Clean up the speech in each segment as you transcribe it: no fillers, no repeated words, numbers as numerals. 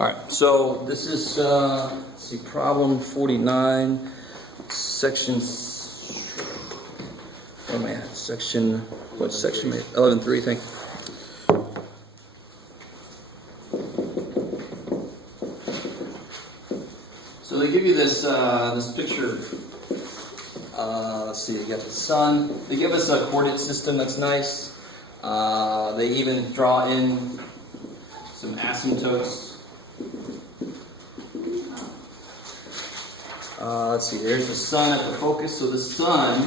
All right, so this is, let's see, problem 49, section, oh man, section, what's section 11.3, thank you. So they give you this this picture. Let's see, you got the sun. They give us a coordinate system that's nice. They even draw in some asymptotes. Let's see, there's the sun at the focus. So the sun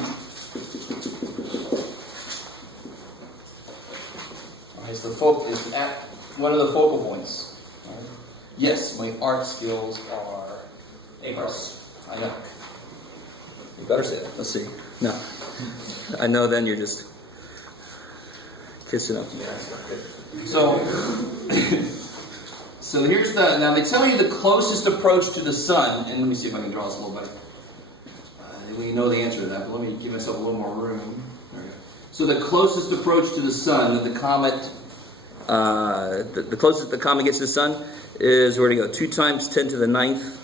is the focus at one of the focal points. Right? Yes, my art skills are A-plus. I know. You better say it. Let's see. No. I know then you're just kissing up to me. That's not good. So here's the, now they tell you the closest approach to the sun, and let me see if I can draw this a little better. We know the answer to that, but let me give myself a little more room. There we go. So the closest approach to the sun, the comet, the closest the comet gets to the sun is, where to go? 2 times 10 to the 9th,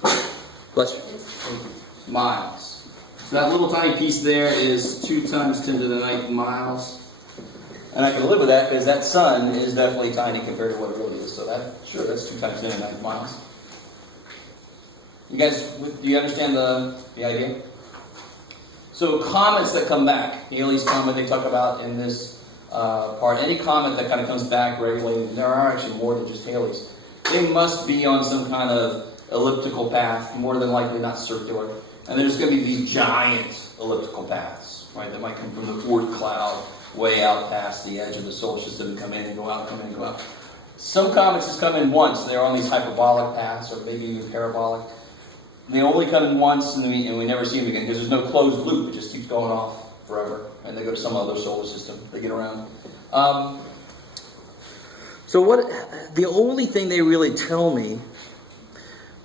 bless you, miles. So that little tiny piece there is 2 times 10 to the 9th miles. And I can live with that because that sun is definitely tiny compared to what it really is. So that, sure, that's 2 times 10 to the 9th miles. You guys, do you understand the idea? So comets that come back, Halley's Comet they talk about in this part, any comet that kind of comes back regularly, there are actually more than just Halley's. They must be on some kind of elliptical path, more than likely not circular. And there's going to be these giant elliptical paths, right, that might come from the Oort cloud way out past the edge of the solar system and come in and go out, come in and go out. Some comets just come in once. They're on these hyperbolic paths, or maybe even parabolic. They only come in once, and we never see them again, because there's no closed loop. It just keeps going off forever. And they go to some other solar system. They get around. So the only thing they really tell me,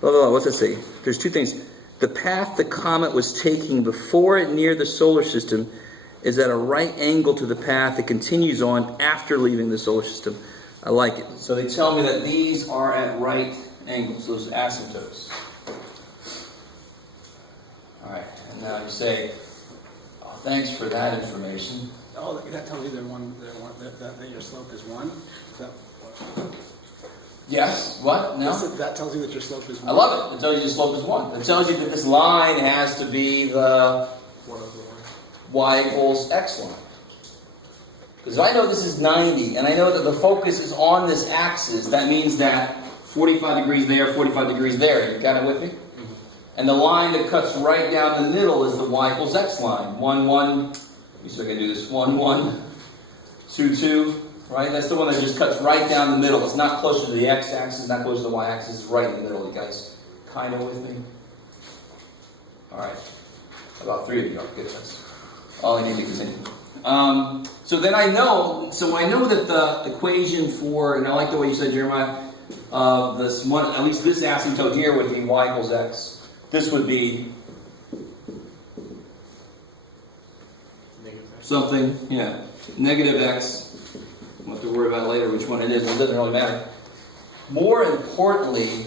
what's it say? There's 2 things. The path the comet was taking before it neared the solar system is at a right angle to the path it continues on after leaving the solar system. I like it. So they tell me that these are at right angles, those asymptotes. All right, and now you say, oh, thanks for that information. Oh, that tells you that your slope is 1? Is that what? Yes, what? No? That tells you that your slope is 1? I love it. It tells you the slope is 1. It tells you that this line has to be the y equals x line. Because if I know this is 90, and I know that the focus is on this axis, that means that 45 degrees there, 45 degrees there. You got it with me? And the line that cuts right down the middle is the y equals x line. 1, 1, let me see if I can do this. 1, 1, 2, 2, right? That's the one that just cuts right down the middle. It's not closer to the x-axis, not closer to the y-axis. It's right in the middle. You guys kind of with me? All right. About 3 of you are. Good. That's all I need to continue. So then I know that the equation for, and I like the way you said, Jeremiah, this one, at least this asymptote here would be y equals x. This would be something, negative x. We'll have to worry about later which one it is, but it doesn't really matter. More importantly,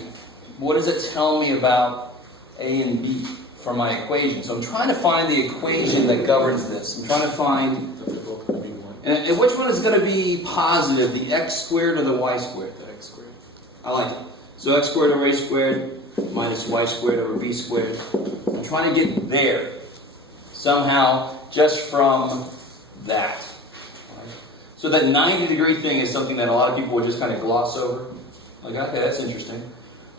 what does it tell me about a and b for my equation? So I'm trying to find the equation that governs this. I'm trying to find, and which one is going to be positive, the x squared or the y squared? The x squared. I like it. So x squared over a squared minus y squared over b squared. I'm trying to get there somehow just from that. Right? So that 90-degree thing is something that a lot of people would just kind of gloss over. Like, okay, that's interesting.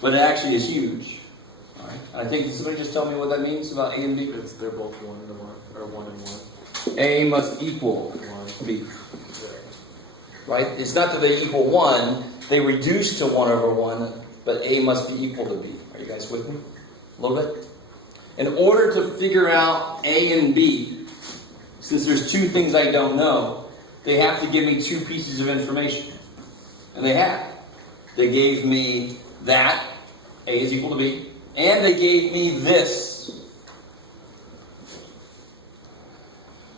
But it actually is huge. Right? And I think, did somebody just tell me what that means about a and b? They're both 1 and 1, or 1 and 1. A must equal b. Right? It's not that they equal 1. They reduce to 1 over 1, but a must be equal to b. Are you guys with me? A little bit? In order to figure out a and b, since there's 2 things I don't know, they have to give me 2 pieces of information. And they have. They gave me that, a is equal to b, and they gave me this.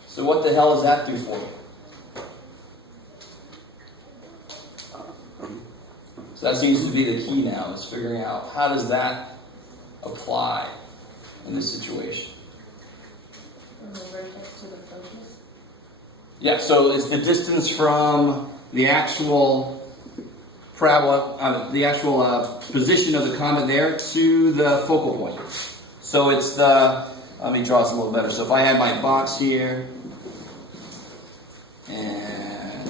So what the hell does that do for me? So that seems to be the key now, is figuring out how does that apply in this situation. From the vertex to the focus. Yeah, so it's the distance from the actual position of the comet there to the focal point. So it's the, let me draw this a little better. So if I had my box here, and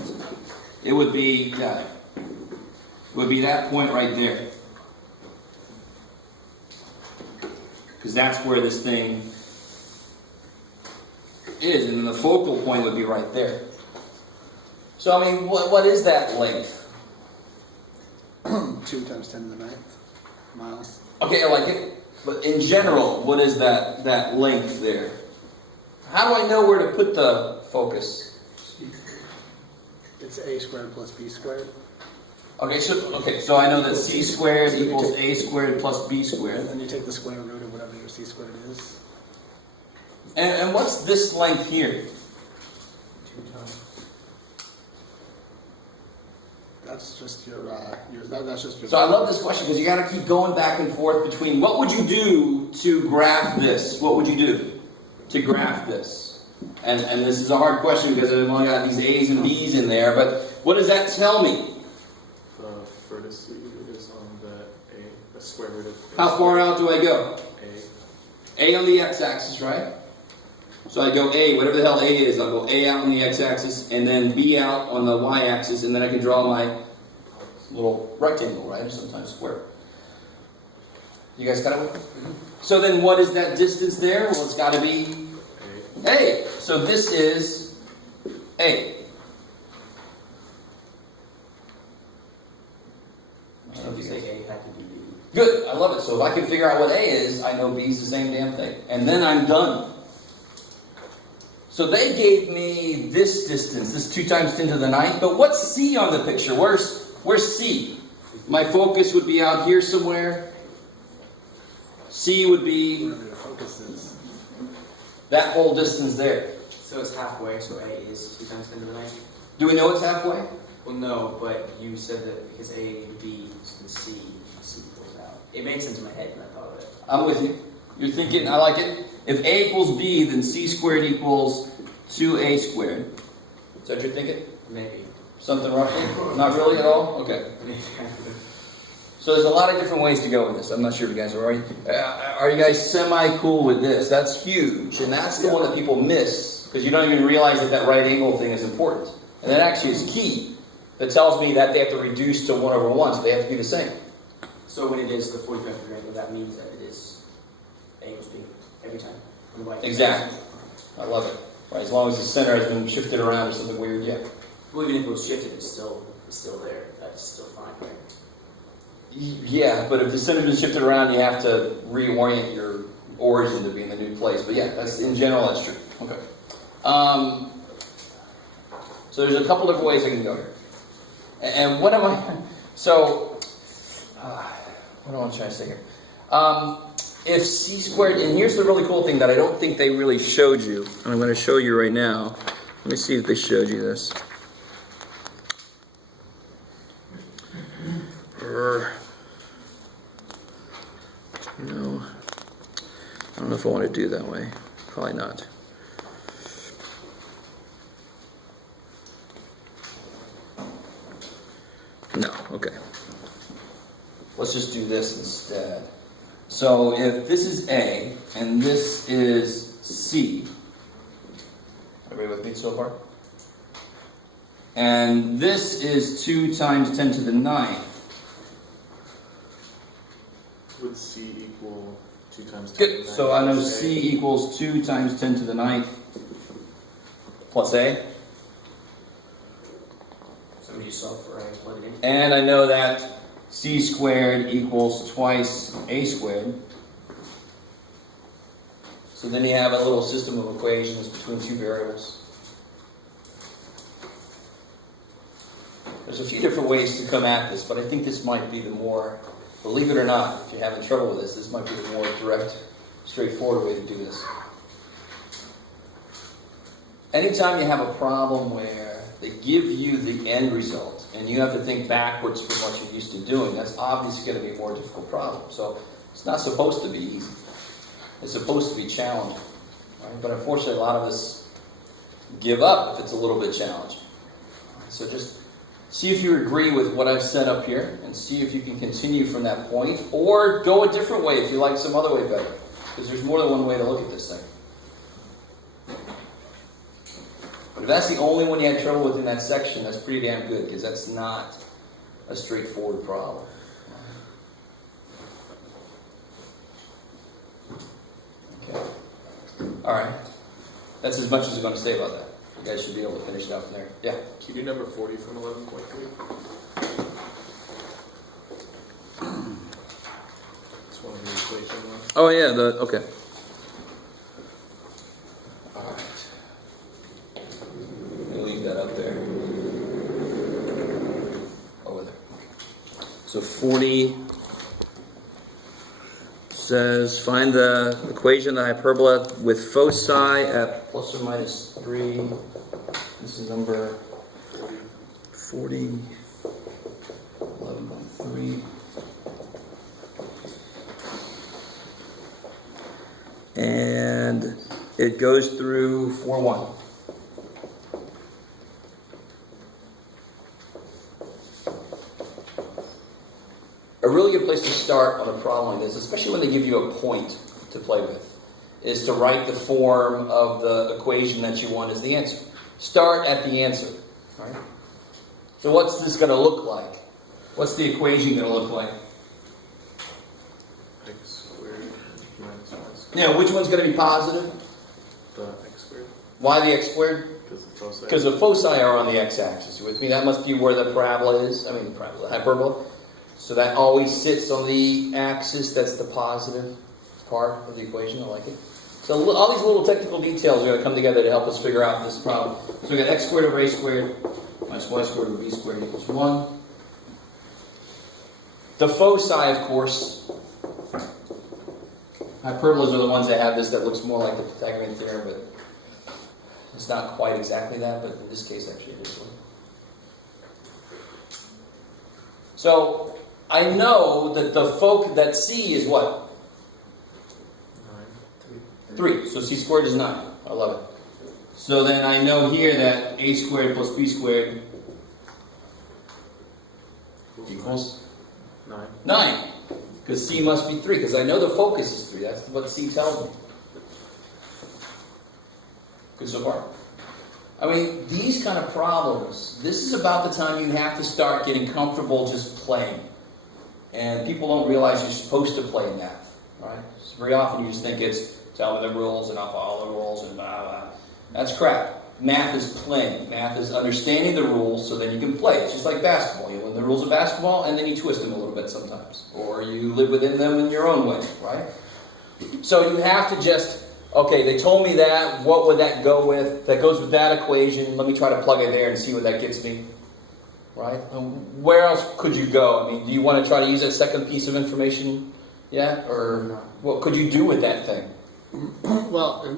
it would be that. It would be that point right there. Because that's where this thing is, and then the focal point would be right there. So I mean, what is that length? 2 times 10 to the 9th miles. Okay, I like it. But in general, what is that length there? How do I know where to put the focus? It's a squared plus b squared. Okay, so I know that c squared equals a squared plus b squared. And then you take the square root of whatever your c squared is. And what's this length here? 2 times. That's just your that's just your. So I love this question because you got to keep going back and forth between what would you do to graph this? What would you do to graph this? And this is a hard question because I've only got these A's and B's in there, but what does that tell me? The verticity is on the square root of a. How far out do I go? A. A on the x-axis, right? So I go A, whatever the hell A is, I'll go A out on the x-axis, and then B out on the y-axis, and then I can draw my little rectangle, right? Or sometimes square. You guys got it? So then what is that distance there? Well, it's got to be A. So this is A. You say A had to be B. Good, I love it. So if I can figure out what A is, I know B is the same damn thing. And then I'm done. So they gave me this distance, this 2 times 10 to the 9th, but what's C on the picture? Where's C? My focus would be out here somewhere. C would be Whatever your focus is. that whole distance there. So it's halfway, so A is 2 times 10 to the 9th? Do we know it's halfway? Well, no, but you said that because A would be and C equals out. It made sense in my head when I thought of it. I'm with you. You're thinking, I like it. If A equals B, then C squared equals 2A squared. Is that what you're thinking? Maybe. Something roughly? Not really at all? Okay. So there's a lot of different ways to go with this. I'm not sure if you guys are you guys semi-cool with this? That's huge. And that's the one that people miss because you don't even realize that right angle thing is important. And that actually is key. That tells me that they have to reduce to 1/1, so they have to be the same. So when it is the 45th degree angle, that means that it is A equals B every time. Exactly. I love it. Right, as long as the center has been shifted around or something weird, yeah. Well, even if it was shifted, it's still there. That's still fine, right? Yeah, but if the center's been shifted around, you have to reorient your origin to be in the new place. But yeah, that's in general, that's true. Okay. So there's a couple different ways I can go here. And what am I? So, what am I trying to say here? If C squared, and here's the really cool thing that I don't think they really showed you, and I'm going to show you right now. Let me see if they showed you this. No, I don't know if I want to do it that way. Probably not. No, okay. Let's just do this instead. So if this is A and this is C, everybody with me so far? And this is 2 times 10 to the 9th. Would C equal 2 times 10 to Good. the 9th? So I know C equals 2 times 10 to the 9th plus A. So we just solve for A and plug it in. And I know that C squared equals twice A squared. So then you have a little system of equations between 2 variables. There's a few different ways to come at this, but I think this might be the more, believe it or not, if you're having trouble with this, this might be the more direct, straightforward way to do this. Anytime you have a problem where they give you the end result, and you have to think backwards from what you're used to doing, that's obviously going to be a more difficult problem. So it's not supposed to be easy. It's supposed to be challenging. Right? But unfortunately, a lot of us give up if it's a little bit challenging. So just see if you agree with what I've set up here, and see if you can continue from that point, or go a different way if you like some other way better. Because there's more than one way to look at this thing. But if that's the only one you had trouble with in that section, that's pretty damn good, because that's not a straightforward problem. Okay. Alright. That's as much as I'm going to say about that. You guys should be able to finish it out from there. Yeah? Can you do number 40 from 11.3? It's one of the equation ones. Oh yeah, okay. Alright. We'll leave that up there. Over there. So 40 says find the equation of the hyperbola with foci at plus or minus 3. This is number 40, 11.3. And it goes through 4-1. A really good place to start on a problem like this, especially when they give you a point to play with, is to write the form of the equation that you want as the answer. Start at the answer. Right? So what's this going to look like? What's the equation going to look like? X squared minus y squared. Now, which one's going to be positive? The x squared. Why the x squared? Because the foci. Because the foci are on the x-axis. You with me? That must be where the parabola is. I mean, the parabola, the hyperbola. So that always sits on the axis. That's the positive part of the equation. I like it. So all these little technical details are going to come together to help us figure out this problem. So we got x squared over a squared minus y squared over b squared equals 1. The foci, of course, hyperbolas are the ones that have this that looks more like the Pythagorean theorem, but it's not quite exactly that, but in this case, actually, it is one. So I know that that c is what? 3. So c squared is 9. I love it. So then I know here that a squared plus b squared equals 9. Because c must be 3. Because I know the focus is 3. That's what c tells me. Good so far? I mean, these kind of problems, this is about the time you have to start getting comfortable just playing. And people don't realize you're supposed to play math, right? So very often you just think it's tell me the rules and I'll follow the rules and blah, blah. That's crap. Math is playing. Math is understanding the rules so then you can play. It's just like basketball. You learn the rules of basketball and then you twist them a little bit sometimes. Or you live within them in your own way, right? So you have to just, okay, they told me that. What would that go with? That goes with that equation. Let me try to plug it there and see what that gets me. Right? Where else could you go? I mean, do you want to try to use that second piece of information yet? Or what could you do with that thing? Well,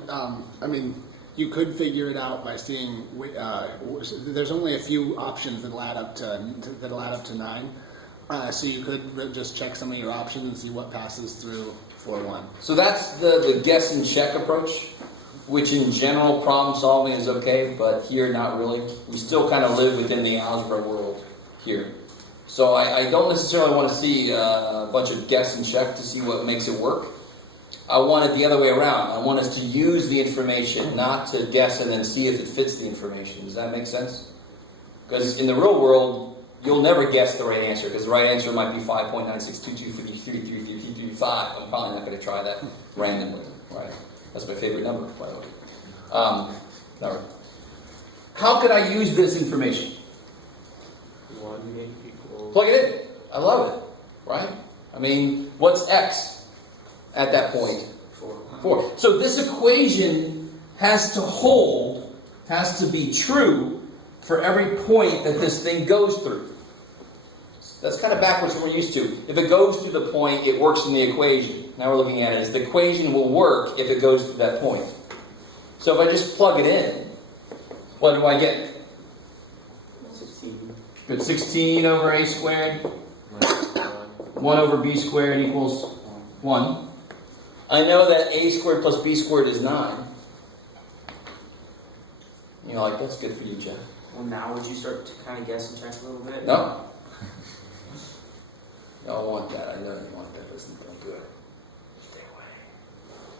I mean, you could figure it out by seeing. There's only a few options that'll add up to 9. So you could just check some of your options and see what passes through 4-1. So that's the guess and check approach, which in general problem solving is okay, but here not really. We still kind of live within the algebra world here. So I don't necessarily want to see a bunch of guess and check to see what makes it work. I want it the other way around. I want us to use the information, not to guess and then see if it fits the information. Does that make sense? Because in the real world, you'll never guess the right answer, because the right answer might be 5.9622533335. I'm probably not going to try that randomly, right? That's my favorite number, by the way. How could I use this information? 1 equals... Plug it in. I love it, right? I mean, what's x at that point? 4. So this equation has to hold, has to be true for every point that this thing goes through. That's kind of backwards from what we're used to. If it goes through the point, it works in the equation. Now we're looking at it as the equation will work if it goes through that point. So if I just plug it in, what do I get? 16. Good. 16 over a squared. minus 1 over b squared equals 1. I know that a squared plus b squared is 9. You're like, that's good for you, Jeff. Well, now would you start to kind of guess and check a little bit? No. Y'all want that. I know you want that. Listen, don't do it. Stay away.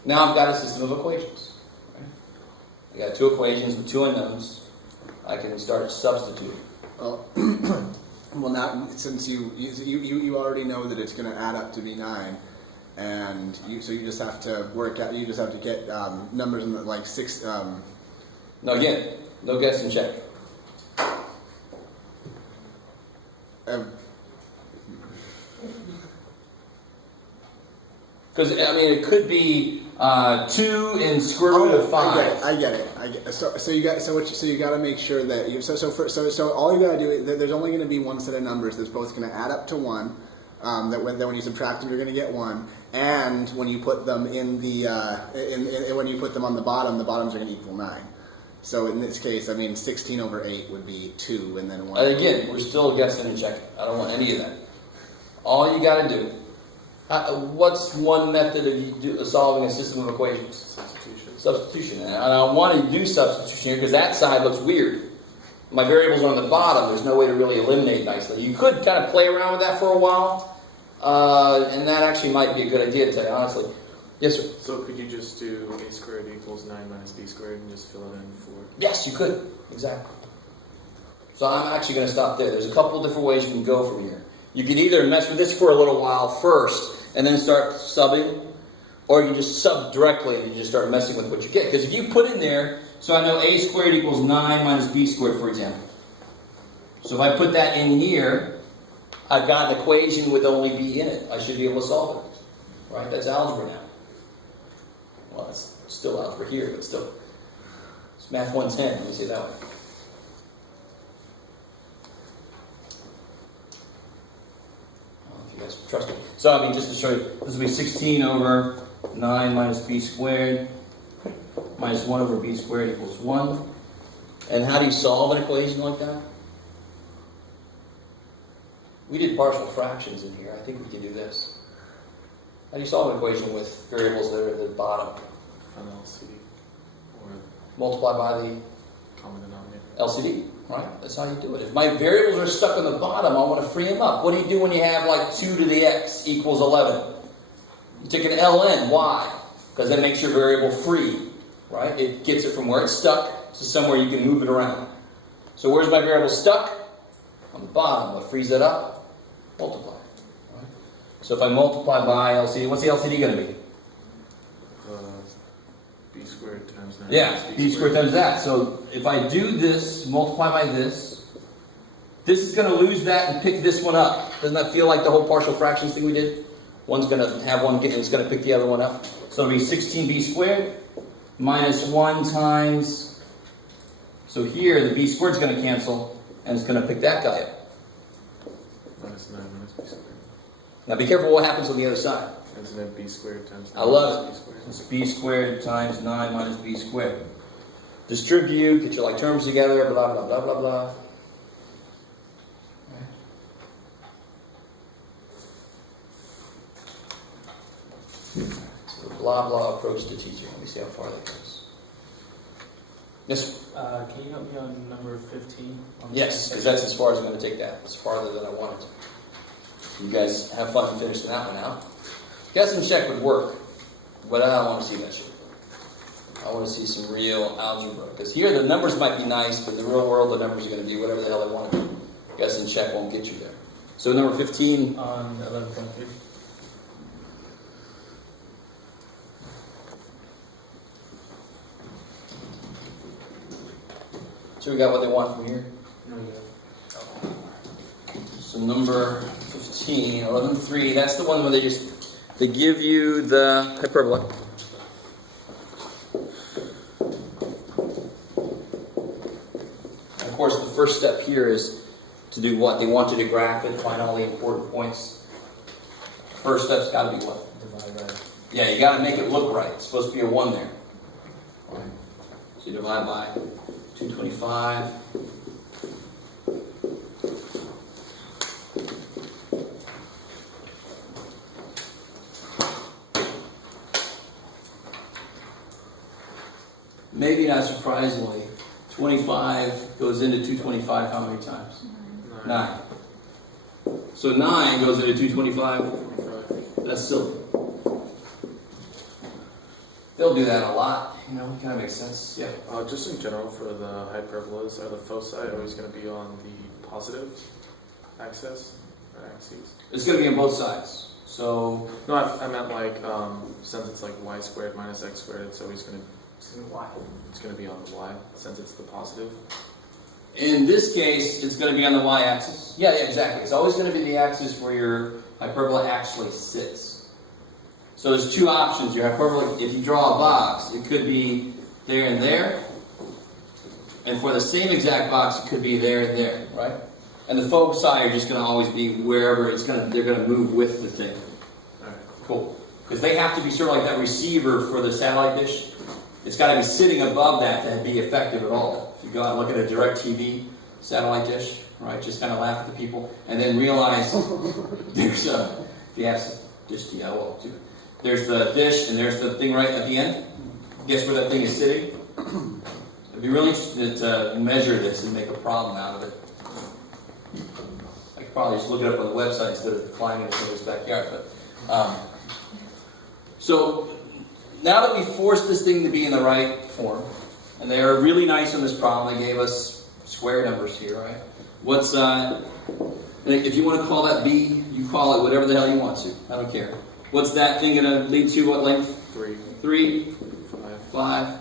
Now I've got a system of equations. Right? I got 2 equations with 2 unknowns. I can start substituting. Well, well, now since you already know that it's going to add up to be 9, and so you just have to work out. You just have to get numbers in the, like 6. No, again, no guess and check. Because, I mean, it could be 2 and square root of 5. I get it. So you got to make sure that you so all you got to do is there's only going to be one set of numbers that's both going to add up to 1. That when you subtract them, you're going to get 1. And when you put them in the when you put them on the bottoms are going to equal 9. So in this case, I mean, 16 over 8 would be 2, and then 1. And again, we're still guessing and checking. I don't want any of that. All you got to do. What's one method of solving a system of equations? Substitution. And I want to do substitution here because that side looks weird. My variables are on the bottom. There's no way to really eliminate nicely. You could kind of play around with that for a while, and that actually might be a good idea to tell you honestly. Yes, sir. So could you just do a squared equals 9 minus b squared and just fill it in for? Yes, you could. Exactly. So I'm actually going to stop there. There's a couple different ways you can go from here. You can either mess with this for a little while first and then start subbing, or you just sub directly and you just start messing with what you get. Because if you put in there, so I know a squared equals 9 minus b squared, for example. So if I put that in here, I've got an equation with only b in it. I should be able to solve it. Right? That's algebra now. Well, it's still algebra here, but still. It's math 110, let me say it that way. You guys trust me. So, I mean, just to show you, this will be 16 over 9 minus b squared minus 1 over b squared equals 1. And how do you solve an equation like that? We did partial fractions in here. I think we can do this. How do you solve an equation with variables that are at the bottom? An LCD or Multiply by the common denominator. LCD, right? That's how you do it. If my variables are stuck on the bottom, I want to free them up. What do you do when you have like 2 to the x equals 11? You take an ln. Why? Because that makes your variable free, right? It gets it from where it's stuck to somewhere you can move it around. So where's my variable stuck? On the bottom. What frees it up? Multiply. Right? So if I multiply by LCD, what's the LCD going to be? B squared times 9 Yeah, minus b squared times that. So if I do this, multiply by this is going to lose that and pick this one up. Doesn't that feel like the whole partial fractions thing we did? One's going to have one get, and it's going to pick the other one up. So it'll be 16b squared minus 1 times. So here, the b squared is going to cancel, and it's going to pick that guy up. minus 9 minus b squared. Now be careful what happens on the other side. Isn't it b squared times 9 I love minus it. b squared? It's b squared times 9 minus b squared. Distribute, get your like terms together, blah, blah, blah, blah, blah. So the blah, blah approach to teaching. Let me see how far that goes. Yes? Can you help me on number 15? Yes, because that's as far as I'm going to take that. It's farther than I wanted to. You guys have fun finishing that one out. Guess and check would work, but I don't want to see that shit. I want to see some real algebra. Because here the numbers might be nice, but in the real world the numbers are going to be whatever the hell they want to be. Guess and check won't get you there. So number 15. On 11.3. So we got what they want from here. No, yeah. So number 15, 11.3, that's the one where they give you the hyperbola. And of course, the first step here is to do what? They want you to graph it, find all the important points. First step's got to be what? Divide by. Yeah, you got to make it look right. It's supposed to be a 1 there. Right. So you divide by 225. maybe not surprisingly, 25 goes into 225 how many times? 9. So 9 goes into 225. 25. That's silly. They'll do that a lot, you know, it kind of makes sense. Yeah. Just in general, for the hyperbolas, are the foci always going to be on the positive axis or axes? It's going to be on both sides. So, No, I meant like since it's like y squared minus x squared, it's always going to Why? it's going to be on the y since it's the positive. in this case, it's going to be on the y-axis. Yeah, exactly. It's always going to be the axis where your hyperbola actually sits. So there's two options. Your hyperbola, if you draw a box, it could be there and there. And for the same exact box, it could be there and there, right? And the foci are just going to always be wherever they're going to move with the thing. All right. Cool. Because they have to be sort of like that receiver for the satellite dish. It's got to be sitting above that to be effective at all. If you go out and look at a DirecTV satellite dish, right, just kind of laugh at the people, and then realize there's a, if you have dish DIO too. There's the dish, and there's the thing right at the end. Guess where that thing is sitting? I'd be really interested to measure this and make a problem out of it. I could probably just look it up on the website instead of climbing into this backyard. But so now that we forced this thing to be in the right form, and they are really nice on this problem, they gave us square numbers here, right? What's if you want to call that B, you call it whatever the hell you want to. I don't care. What's that thing going to lead to? What length? 3, 3, 5. 5.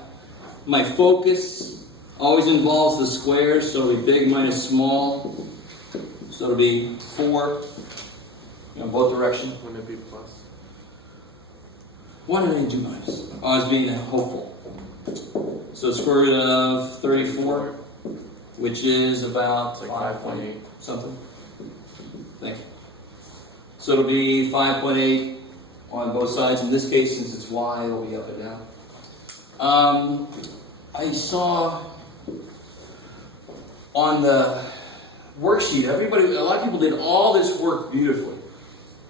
My focus always involves the squares, so it'll be big minus small. So it'll be 4, both directions. Wouldn't it be plus? Why did I do minus? Oh, I was being hopeful. So square root of 34, which is about It's like 5.8 something. Thank you. So it'll be 5.8 on both sides. In this case, since it's y, it'll be up and down. I saw on the worksheet, a lot of people did all this work beautifully,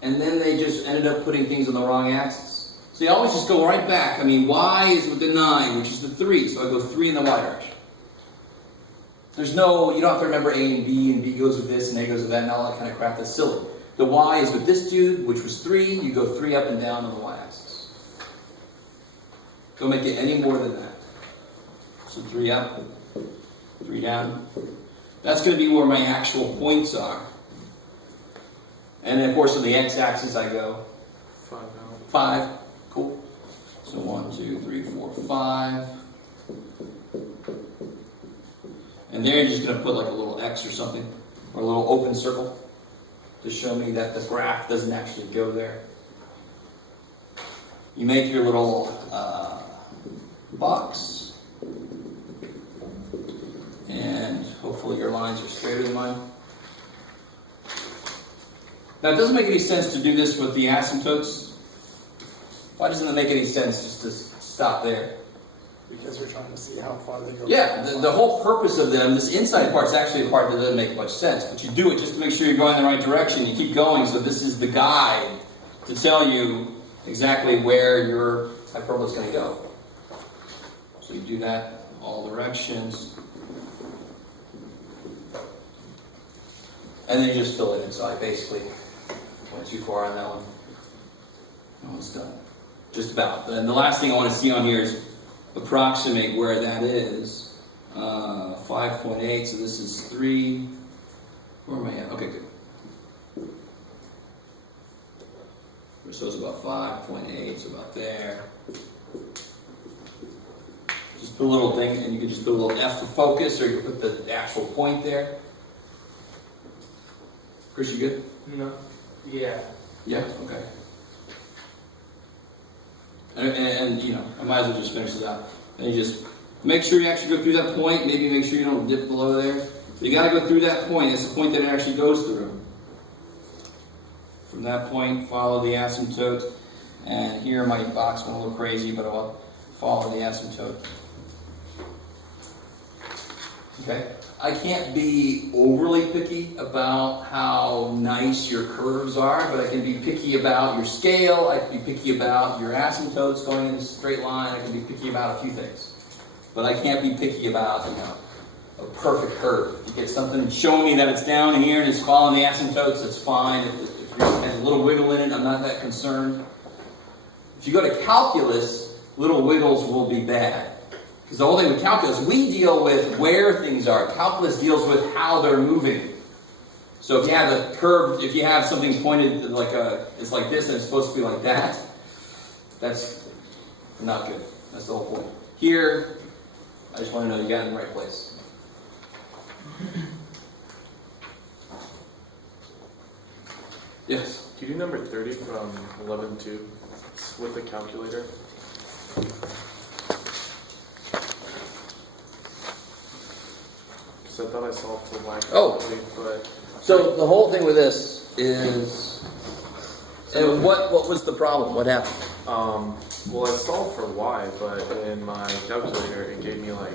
and then they just ended up putting things on the wrong axis. So you always just go right back. I mean, y is with the 9, which is the 3, so I go 3 in the y direction. You don't have to remember A and B goes with this, and A goes with that, and all that kind of crap. That's silly. The y is with this dude, which was 3, you go 3 up and down on the y-axis. Don't make it any more than that. So 3 up, 3 down. That's going to be where my actual points are. And then, of course, on the x-axis, I go 5 now. 5. Cool. So 1, 2, 3, 4, 5. And there you're just going to put like a little X or something, or a little open circle, to show me that the graph doesn't actually go there. You make your little box, and hopefully your lines are straighter than mine. Now, it doesn't make any sense to do this with the asymptotes. Why doesn't it make any sense just to stop there? Because we're trying to see how far they go. Yeah, the whole purpose of them, this inside part is actually a part that doesn't make much sense, but you do it just to make sure you're going in the right direction. You keep going, so this is the guide to tell you exactly where your hyperbola is going to go. So you do that all directions. And then you just fill it in, so I basically went too far on that one. No, it's done. Just about. And the last thing I want to see on here is approximate where that is. 5.8, so this is 3. Where am I at? Okay, good. So it's about 5.8, so about there. Just put a little thing, and you can just put a little F for focus, or you can put the actual point there. Chris, you good? No. Yeah. Yeah? Okay. And I might as well just finish this out. And you just make sure you actually go through that point. Maybe make sure you don't dip below there. But you got to go through that point. It's the point that it actually goes through. From that point, follow the asymptote. And here my box went a little crazy, but I'll follow the asymptote. Okay? I can't be overly picky about how nice your curves are, but I can be picky about your scale. I can be picky about your asymptotes going in a straight line. I can be picky about a few things. but I can't be picky about, a perfect curve. You get something showing me that it's down here and it's following the asymptotes, it's fine. If it has a little wiggle in it, I'm not that concerned. If you go to calculus, little wiggles will be bad. Because the whole thing with calculus, we deal with where things are. Calculus deals with how they're moving. So if you have a curve, if you have something pointed it's like this and it's supposed to be like that, that's not good. That's the whole point. Here, I just want to know you got it in the right place. Yes? Can you do number 30 from 11-2? It's with the calculator. So I thought I solved for y correctly, but So the whole thing with this is, and what was the problem? What happened? well, I solved for y, but in my calculator it gave me like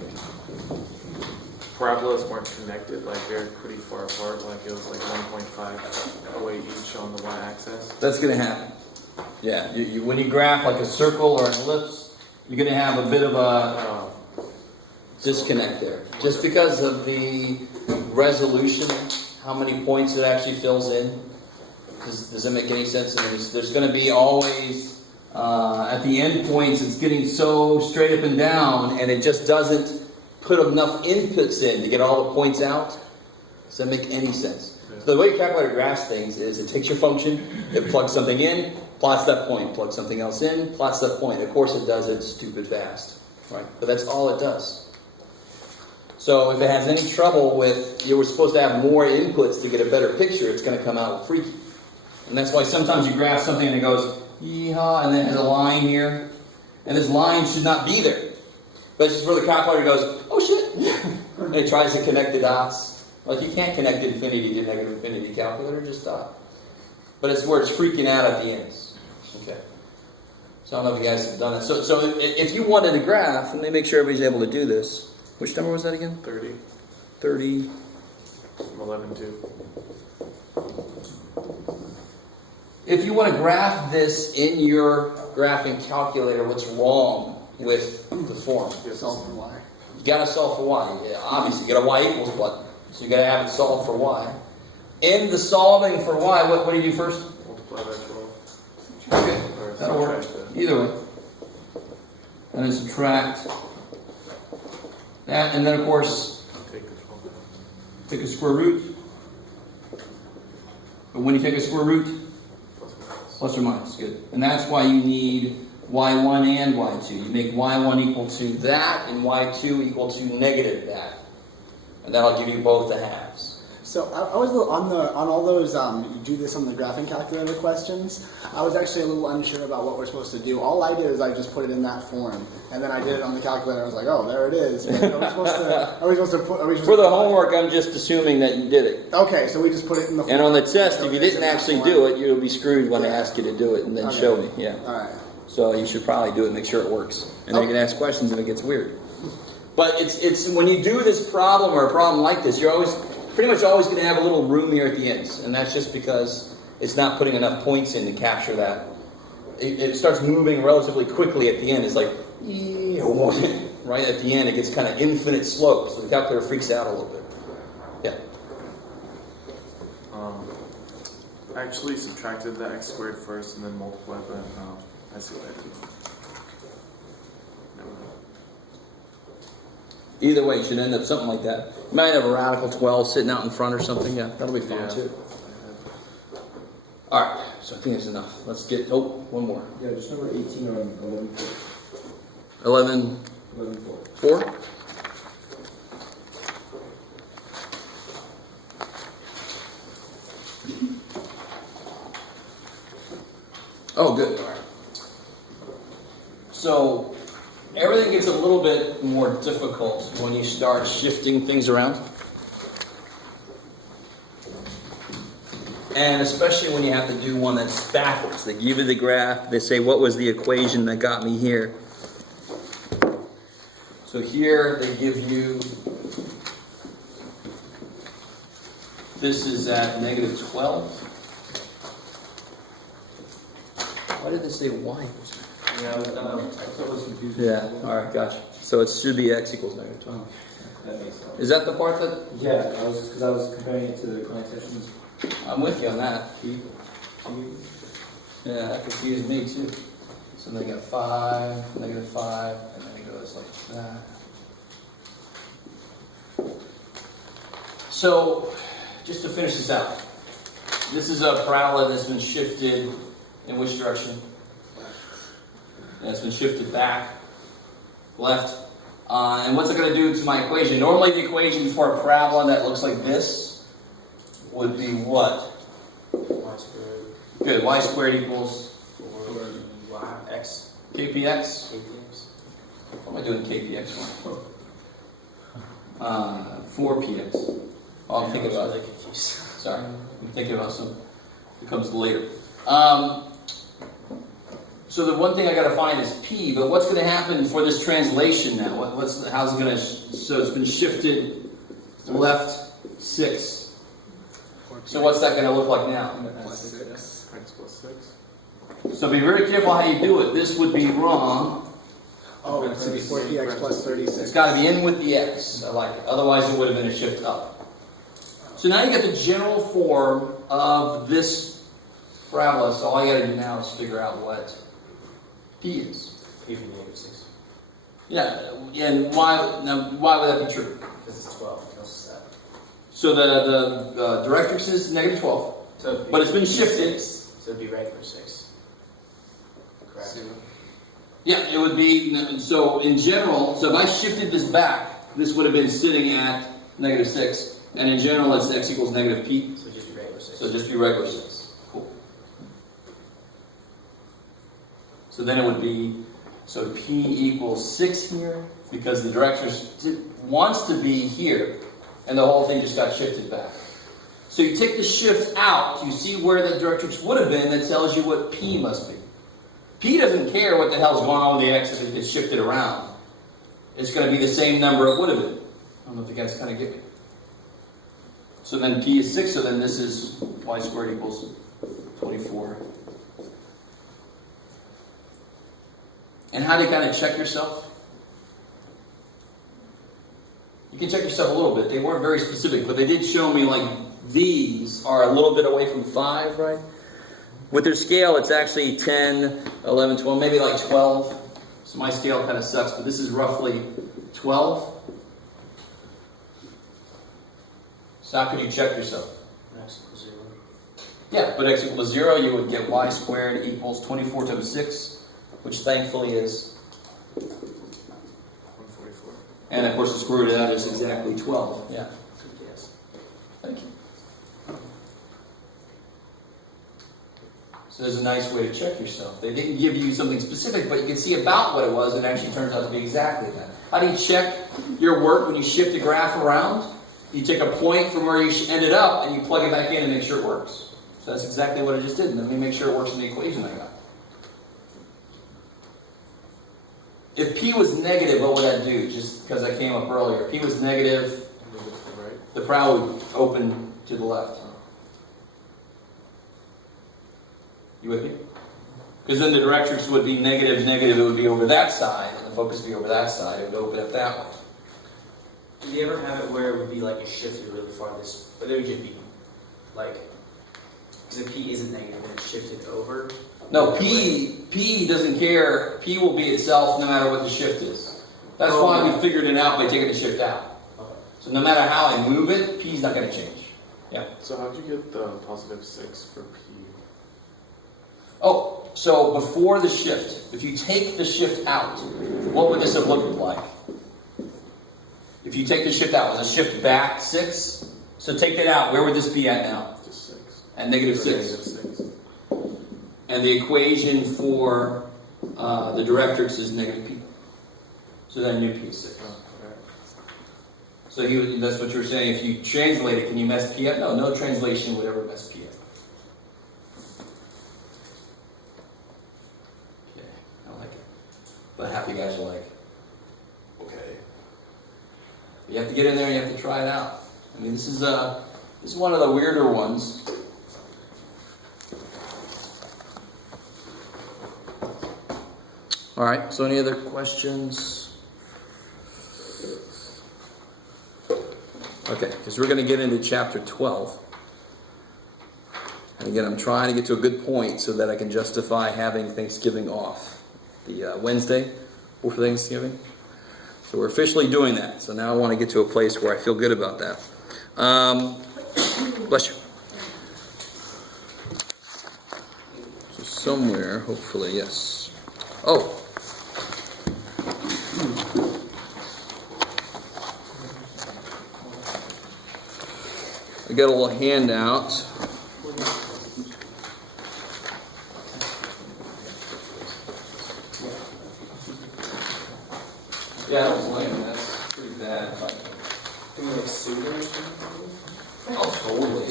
parabolas weren't connected, like they're pretty far apart, like it was like 1.5 away each on the y-axis. That's going to happen. Yeah, when you graph like a circle or an ellipse, you're going to have a bit of a disconnect there. Just because of the resolution, how many points it actually fills in. Does that make any sense? There's going to be always, at the end points, it's getting so straight up and down, and it just doesn't put enough inputs in to get all the points out. Does that make any sense? Yeah. So the way your calculator graphs things is it takes your function, it plugs something in, plots that point, plugs something else in, plots that point. Of course it does it stupid fast, right? But that's all it does. So if it has any trouble with, you were supposed to have more inputs to get a better picture, it's going to come out freaky. And that's why sometimes you graph something and it goes, yeehaw, and then it has a line here. And this line should not be there. But it's just where the calculator goes, oh shit! And it tries to connect the dots. Like you can't connect infinity to negative infinity, calculator, just stop. But it's where it's freaking out at the ends. Okay. So I don't know if you guys have done that. So if you wanted a graph, let me make sure everybody's able to do this. Which number was that again? 30 30. from 11-2. If you want to graph this in your graphing calculator, what's wrong with the form? Solve for y. You got to solve for y. Yeah, obviously, you got a y equals button. So you got to have it solved for y. In the solving for y, what do you do first? Multiply by 12. Okay, Or that'll work. subtract that. Either way. And then subtract that, and then of course, Take the 12 out. take a square root. But when you take a square root, plus or minus, good. And that's why you need y1 and y2. You make y1 equal to that, and y2 equal to negative that. And that'll give you both the halves. So I was a little, on all those you do this on the graphing calculator questions. I was actually a little unsure about what we're supposed to do. All I did is I just put it in that form, and then I did it on the calculator. I was like, oh, there it is. But are we supposed to put? For the homework, I'm just assuming that you did it. Okay, so we just put it in the form. And on the test, if you didn't It's in actually that do form. it, you'll be screwed when they ask you to do it and then Okay. show me. Yeah. All right. So you should probably do it and make sure it works. And then you can ask questions if it gets weird. But it's when you do this problem or a problem like this, you're pretty much always going to have a little room here at the ends. And that's just because it's not putting enough points in to capture that. It starts moving relatively quickly at the end. It's like, right at the end, it gets kind of infinite slope. So the calculator freaks out a little bit. Yeah. I actually subtracted the x squared first and then multiplied, but I see what I did. Never mind. Either way, you should end up something like that. You might have a radical 12 sitting out in front or something. Yeah, that'll be fun Yeah. too. All right, so I think that's enough. Let's get, one more. Yeah, just number 18 on 11-4. 11, 11-4. 4? Oh, good. All right. So, everything gets a little bit more difficult when you start shifting things around. And especially when you have to do one that's backwards. They give you the graph, they say, what was the equation that got me here? So here they give you, this is at negative 12. Why did they say y? Yeah, I was confused. Yeah, alright, gotcha. So it should be x equals negative 12. That makes sense. Is that the part that Yeah, because I was comparing it to the coefficients. I'm with you on that? P. Yeah, that confused me too. So negative 5, negative 5, and then it goes like that. So, just to finish this out, this is a parabola that's been shifted in which direction? And it's been shifted back, left. And what's it going to do to my equation? Normally the equation for a parabola that looks like this would be what? Y squared Good, y squared equals 4y x kpx. KPX. What am I doing kpx for? 4px. Oh, I'm thinking about really confused. Sorry, I'm thinking about some. It comes later. So the one thing I got to find is p. But what's going to happen for this translation now? How's it going to? So it's been shifted left 6. So what's that going to look like now? Plus 6. X plus 6. So be very careful how you do it. This would be wrong. Oh, it's going to be 4px plus 36. It's got to be in with the x. I like it. Otherwise, it would have been a shift up. So now you get the general form of this parabola. So all you got to do now is figure out what p is. P would be negative 6. Yeah, and why would that be true? Because it's 12. Plus 7. So the directrix is negative 12, So it'd be but it's been shifted. 6. So it'd be regular 6. Correct. Yeah, it would be, so in general, so if I shifted this back, this would have been sitting at negative 6. And in general, it's x equals negative p. So it'd just be regular 6. So just be regular 6. Cool. So then it would be, so p equals 6 here, because the directrix wants to be here, and the whole thing just got shifted back. So you take the shift out, you see where the directrix would have been, that tells you what p must be. P doesn't care what the hell's going on with the x if it gets shifted around. It's going to be the same number it would have been. I don't know if you guys kind of get me. So then p is 6, so then this is y squared equals 24. And how do you kind of check yourself? You can check yourself a little bit. They weren't very specific, but they did show me like these are a little bit away from 5, right? With their scale, it's actually 10, 11, 12, maybe like 12. So my scale kind of sucks, but this is roughly 12. So how could you check yourself? X equals 0. Yeah, but x equals 0, you would get y squared equals 24 times 6, which thankfully is, 144. and of course the square root of that is exactly 12. Yeah. Yes. Thank you. So there's a nice way to check yourself. They didn't give you something specific, but you can see about what it was, and it actually turns out to be exactly that. How do you check your work when you shift a graph around? You take a point from where you ended up, and you plug it back in and make sure it works. So that's exactly what I just did. Let me make sure it works in the equation I got. If p was negative, what would that do? Just because I came up earlier. If p was negative, Move it to the right. the prow would open to the left. You with me? Because then the directrix would be negative, negative, it would be over that side, and the focus would be over that side, it would open up that way. Did you ever have it where it would be like it shifted really far this, but it would just be like, because if p isn't negative, then it's shifted over? No, P doesn't care. P will be itself no matter what the shift is. That's why we figured it out by taking the shift out. Okay. So no matter how I move it, P's not going to change. Yeah. So how'd you get the positive 6 for P? Oh, so before the shift, if you take the shift out, what would this have looked like? If you take the shift out, was the shift back 6? So take that out. Where would this be at now? Just 6. At negative 6. Negative 6. And the equation for the directrix is negative P. So then new P is 6. Oh, alright. So that's what you were saying. If you translate it, can you mess P up? No, no translation would ever mess P up. Okay, I like it. But half you guys are like, okay. But you have to get in there and you have to try it out. I mean, this is one of the weirder ones. All right, so any other questions? Okay, because we're going to get into chapter 12. And again, I'm trying to get to a good point so that I can justify having Thanksgiving off. The Wednesday before Thanksgiving. So we're officially doing that. So now I want to get to a place where I feel good about that. Bless you. So somewhere, hopefully, yes. Oh. I got a little handout. Yeah, that was lame. That's pretty bad. Can we like sue them or something? Oh, totally.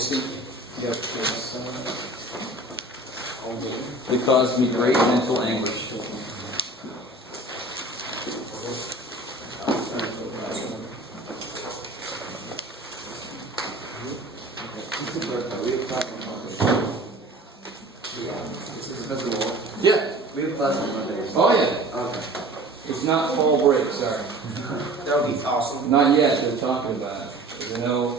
You have to all day. It caused me great mental anguish. Yeah. We have class on Mondays. Oh, yeah. Okay. It's not fall break, sorry. That would be awesome. Not yet, they're talking about it. 'Cause I know,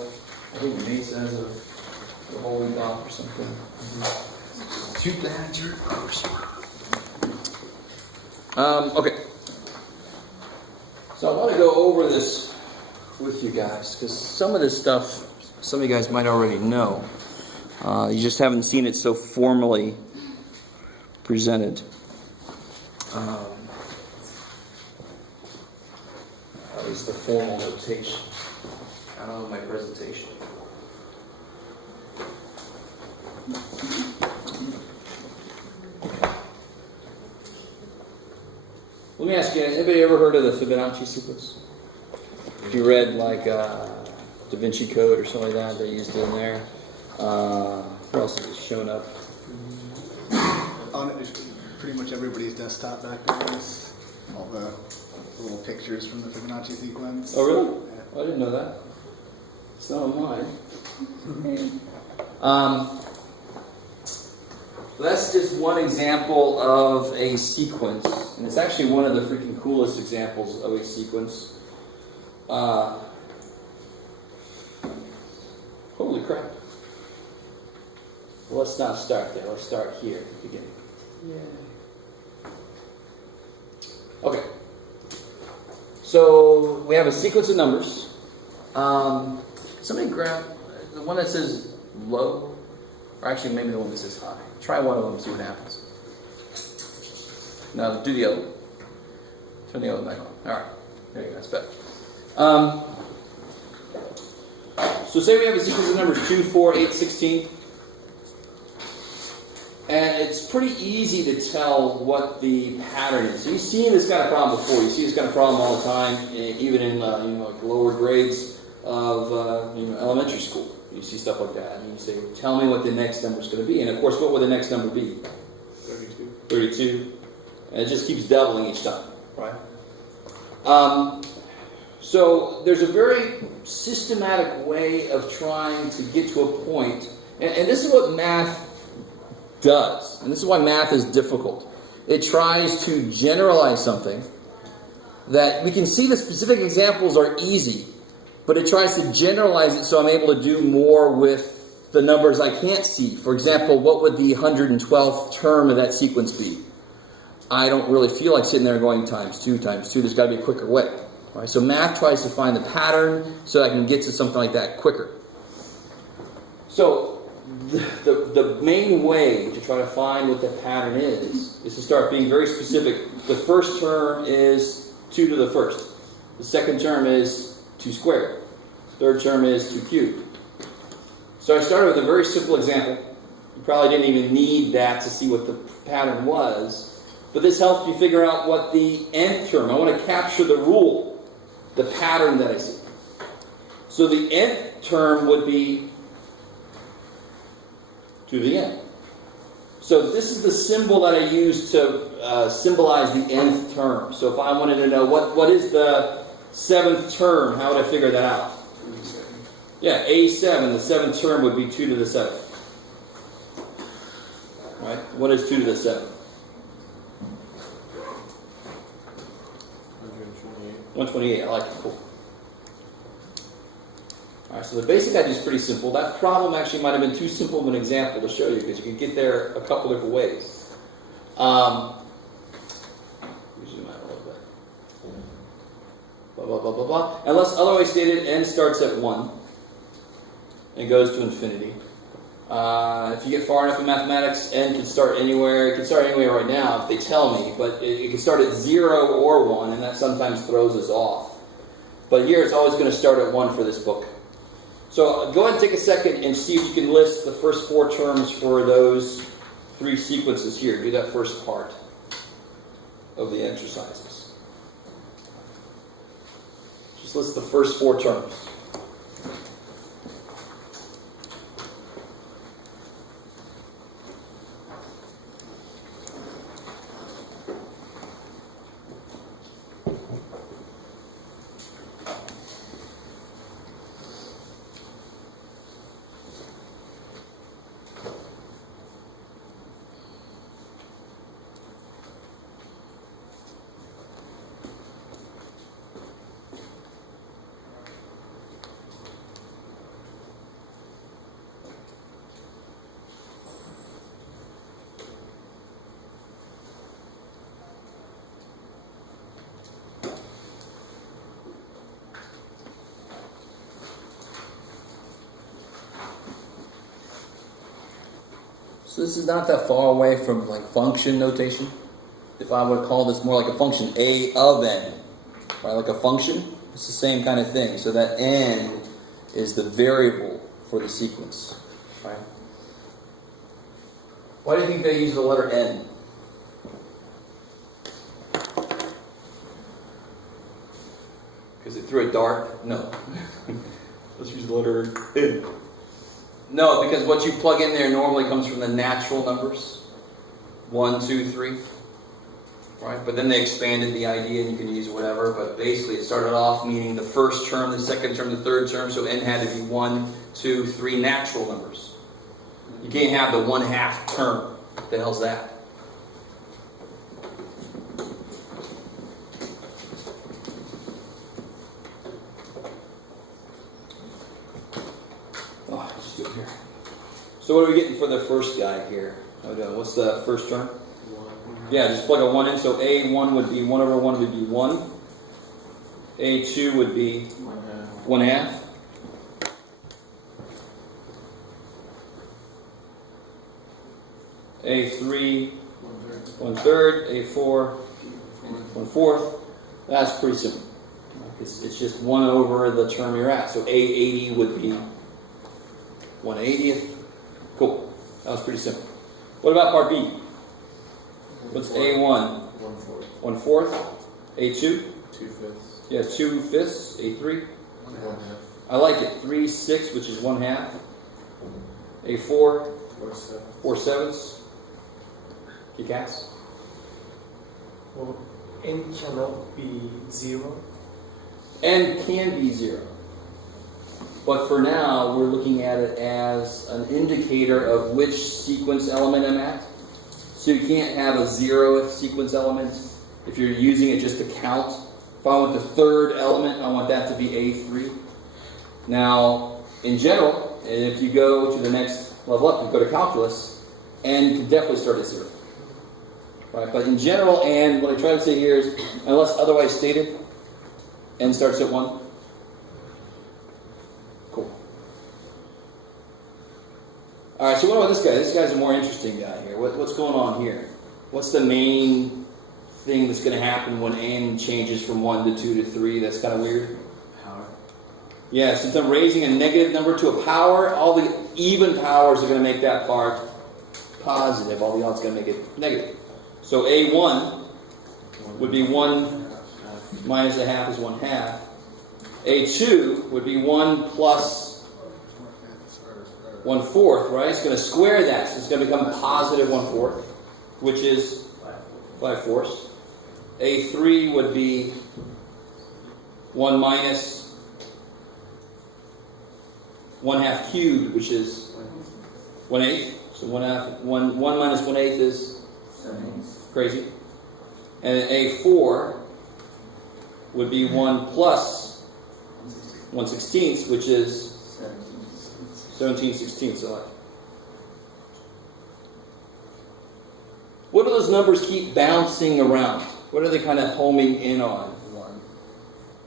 I think Nate says a whole week off or something. Too bad you're okay. So I want to go over this with you guys, because some of this stuff, some of you guys might already know. You just haven't seen it so formally presented. At least the formal notation. I don't know my presentation. Let me ask you, anybody ever heard of the Fibonacci sequence? If you read like Da Vinci Code or something like that, they used it in there. What else has it shown up? On pretty much everybody's desktop back there is all the little pictures from the Fibonacci sequence. Oh, really? Yeah. Oh, I didn't know that. It's not on mine. That's just one example of a sequence. And it's actually one of the freaking coolest examples of a sequence. Holy crap. Well, let's not start there. Let's start here at the beginning. Yay. Okay. So we have a sequence of numbers. Somebody grab the one that says low, or actually maybe the one that says high. Try one of them, see what happens. Now do the other one. Turn the other one back on. All right, there you go. That's better. So say we have a sequence of numbers 2, 4, 8, 16. And it's pretty easy to tell what the pattern is. So you've seen this kind of problem before. You see this kind of problem all the time, even in like lower grades of elementary school. You see stuff like that, and you say, "Tell me what the next number is going to be." And of course, what would the next number be? 32. 32. And it just keeps doubling each time, right? So there's a very systematic way of trying to get to a point, and this is what math does, and this is why math is difficult. It tries to generalize something that we can see the specific examples are easy, but it tries to generalize it so I'm able to do more with the numbers I can't see. For example, what would the 112th term of that sequence be? I don't really feel like sitting there going times 2 times 2. There's got to be a quicker way. All right, so math tries to find the pattern so I can get to something like that quicker. So the main way to try to find what the pattern is to start being very specific. The first term is 2 to the first. The second term is 2 squared. Third term is 2 cubed. So I started with a very simple example. You probably didn't even need that to see what the pattern was. But this helps you figure out what the nth term, I want to capture the rule, the pattern that I see. So the nth term would be to the n. So this is the symbol that I use to symbolize the nth term. So if I wanted to know what is the 7th term, how would I figure that out? Yeah, A7, the 7th term would be 2 to the 7th. Right? What is 2 to the 7th? 128. 128, I like it, cool. Alright, so the basic idea is pretty simple. That problem actually might have been too simple of an example to show you because you can get there a couple different ways. Zoom out a little bit. Blah, blah, blah, blah, blah. Unless otherwise stated, n starts at 1 and goes to infinity. If you get far enough in mathematics, n can start anywhere. It can start anywhere right now if they tell me, but it can start at 0 or 1, and that sometimes throws us off. But here it's always going to start at 1 for this book. So go ahead and take a second and see if you can list the first 4 terms for those 3 sequences here. Do that first part of the exercises. Just list the first 4 terms. So this is not that far away from like function notation. If I would call this more like a function a of n, right? Like a function, it's the same kind of thing. So that n is the variable for the sequence, right? Why do you think they use the letter n? Because it threw a dart? No. Let's use the letter n. No, because what you plug in there normally comes from the natural numbers. 1, 2, 3. Right? But then they expanded the idea and you can use whatever. But basically it started off meaning the first term, the second term, the third term. So n had to be 1, 2, 3 natural numbers. You can't have the 1/2 term. What the hell's that? So what are we getting for the first guy here? What's the first term? 1. Yeah, just plug a 1 in. So A1 would be 1 over 1 would be 1. A2 would be 1/2. A3, 1/3. A4, 1/4. That's pretty simple. It's just 1 over the term you're at. So A80 would be 1/80th. Cool. That was pretty simple. What about part B? What's A1? 1/4. A2? 2/5. Yeah, 2/5. A3? 1/2. I like it. 3/6, which is 1/2. A4? 4/7. 4/7. Kick ass. Well, n cannot be 0. N can be 0. But for now, we're looking at it as an indicator of which sequence element I'm at. So you can't have a 0th sequence element if you're using it just to count. If I want the 3rd element, I want that to be A3. Now, in general, and if you go to the next level up, you go to calculus, n can definitely start at 0. Right? But in general, and what I try to say here is, unless otherwise stated, n starts at 1. Cool. All right, so what about this guy? This guy's a more interesting guy here. What's going on here? What's the main thing that's going to happen when n changes from 1 to 2 to 3? That's kind of weird. Power. Yeah, since I'm raising a negative number to a power, all the even powers are going to make that part positive. All the odds are going to make it negative. So A1 would be 1 minus a half is 1/2. A2 would be 1 plus 1/4, right? It's going to square that, so it's going to become positive 1/4, which is 5/4. A3 would be 1 minus 1/2 cubed, which is 1/8. So 1 minus 1/8 is crazy. And A4 would be 1 plus 1/16, which is 17 16, so like. What do those numbers keep bouncing around? What are they kind of homing in on?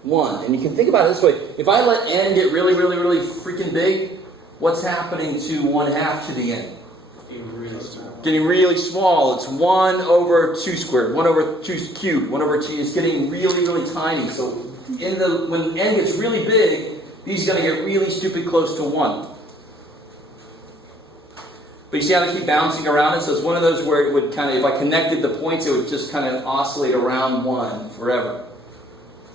1. And you can think about it this way. If I let n get really, really, really freaking big, what's happening to 1/2 to the n? Getting really small. It's 1 over 2 squared, 1 over 2 cubed, 1 over 2. It's getting really, really tiny. So when n gets really big, these are going to get really stupid close to 1. But you see how they keep bouncing around it? So it's one of those where it would kind of, if I connected the points, it would just kind of oscillate around 1 forever.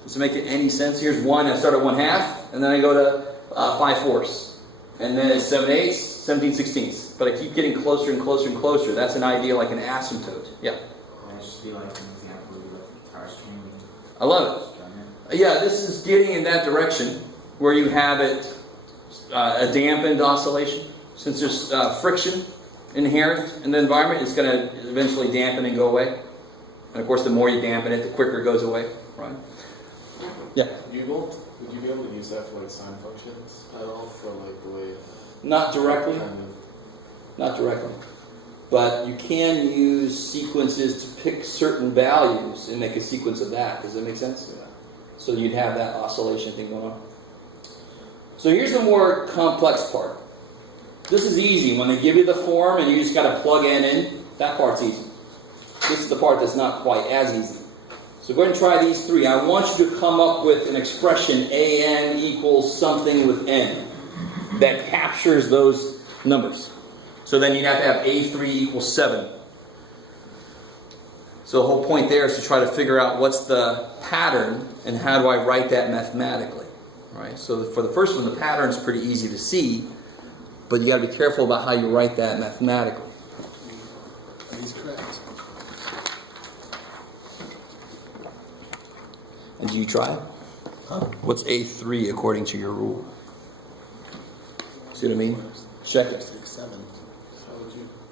Does it make any sense? Here's 1, I start at 1/2, and then I go to 5/4. And then it's 7/8, 17 16ths. But I keep getting closer and closer and closer. That's an idea like an asymptote. Yeah. That should be like an example would be like the guitar string. I love it. Yeah, this is getting in that direction where you have it a dampened oscillation. Since there's friction inherent in the environment, it's going to eventually dampen and go away. And of course, the more you dampen it, the quicker it goes away. Right? Yeah. Would you be able to use that for like sine functions at all? For like the way Not directly. kind of Not directly. But you can use sequences to pick certain values and make a sequence of that. Does that make sense? Yeah. So you'd have that oscillation thing going on. So here's the more complex part. This is easy. When they give you the form and you just got to plug n in, that part's easy. This is the part that's not quite as easy. So go ahead and try these 3. I want you to come up with an expression an equals something with n that captures those numbers. So then you'd have to have a3 equals 7. So the whole point there is to try to figure out what's the pattern and how do I write that mathematically. Right? So for the first one, the pattern's pretty easy to see, but you got to be careful about how you write that mathematically. He's correct. And do you try it? What's A3 according to your rule? See what I mean? Check it. 6, 7.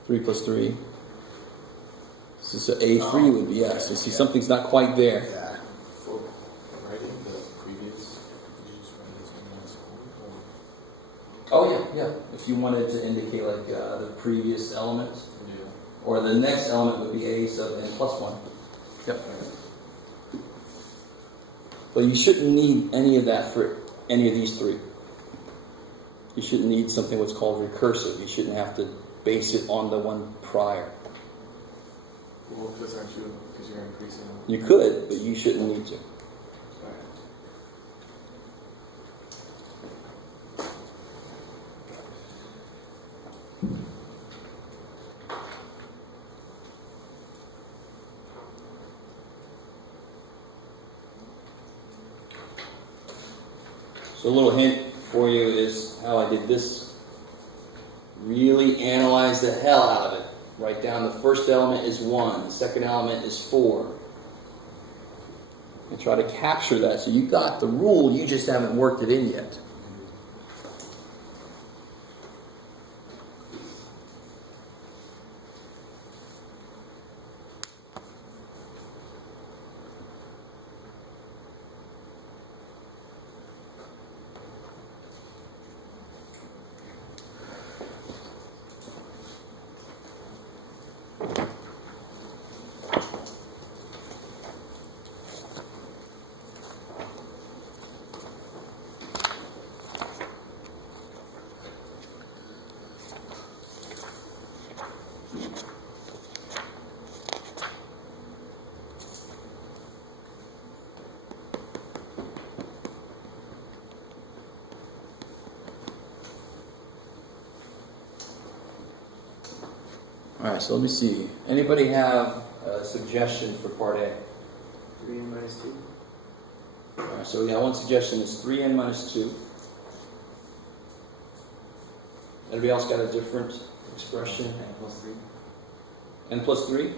3 plus 3. So A3 would be yes. So see, something's not quite there. Yeah. for writing the previous. Did you just write it in one school? Oh yeah. If you wanted to indicate like the previous element, Yeah. or the next element would be A, so n plus 1. Yep. But you shouldn't need any of that for any of these 3. You shouldn't need something what's called recursive. You shouldn't have to base it on the one prior. Well, because you're increasing. You could, but you shouldn't need to. So a little hint for you is how I did this. Really analyze the hell out of it. Write down the first element is 1, the second element is 4. And try to capture that. So you got the rule, you just haven't worked it in yet. Alright, so let me see. Anybody have a suggestion for part A? 3n minus 2. Alright, so we got one suggestion is 3n minus 2. Anybody else got a different expression? N plus 3. N plus 3?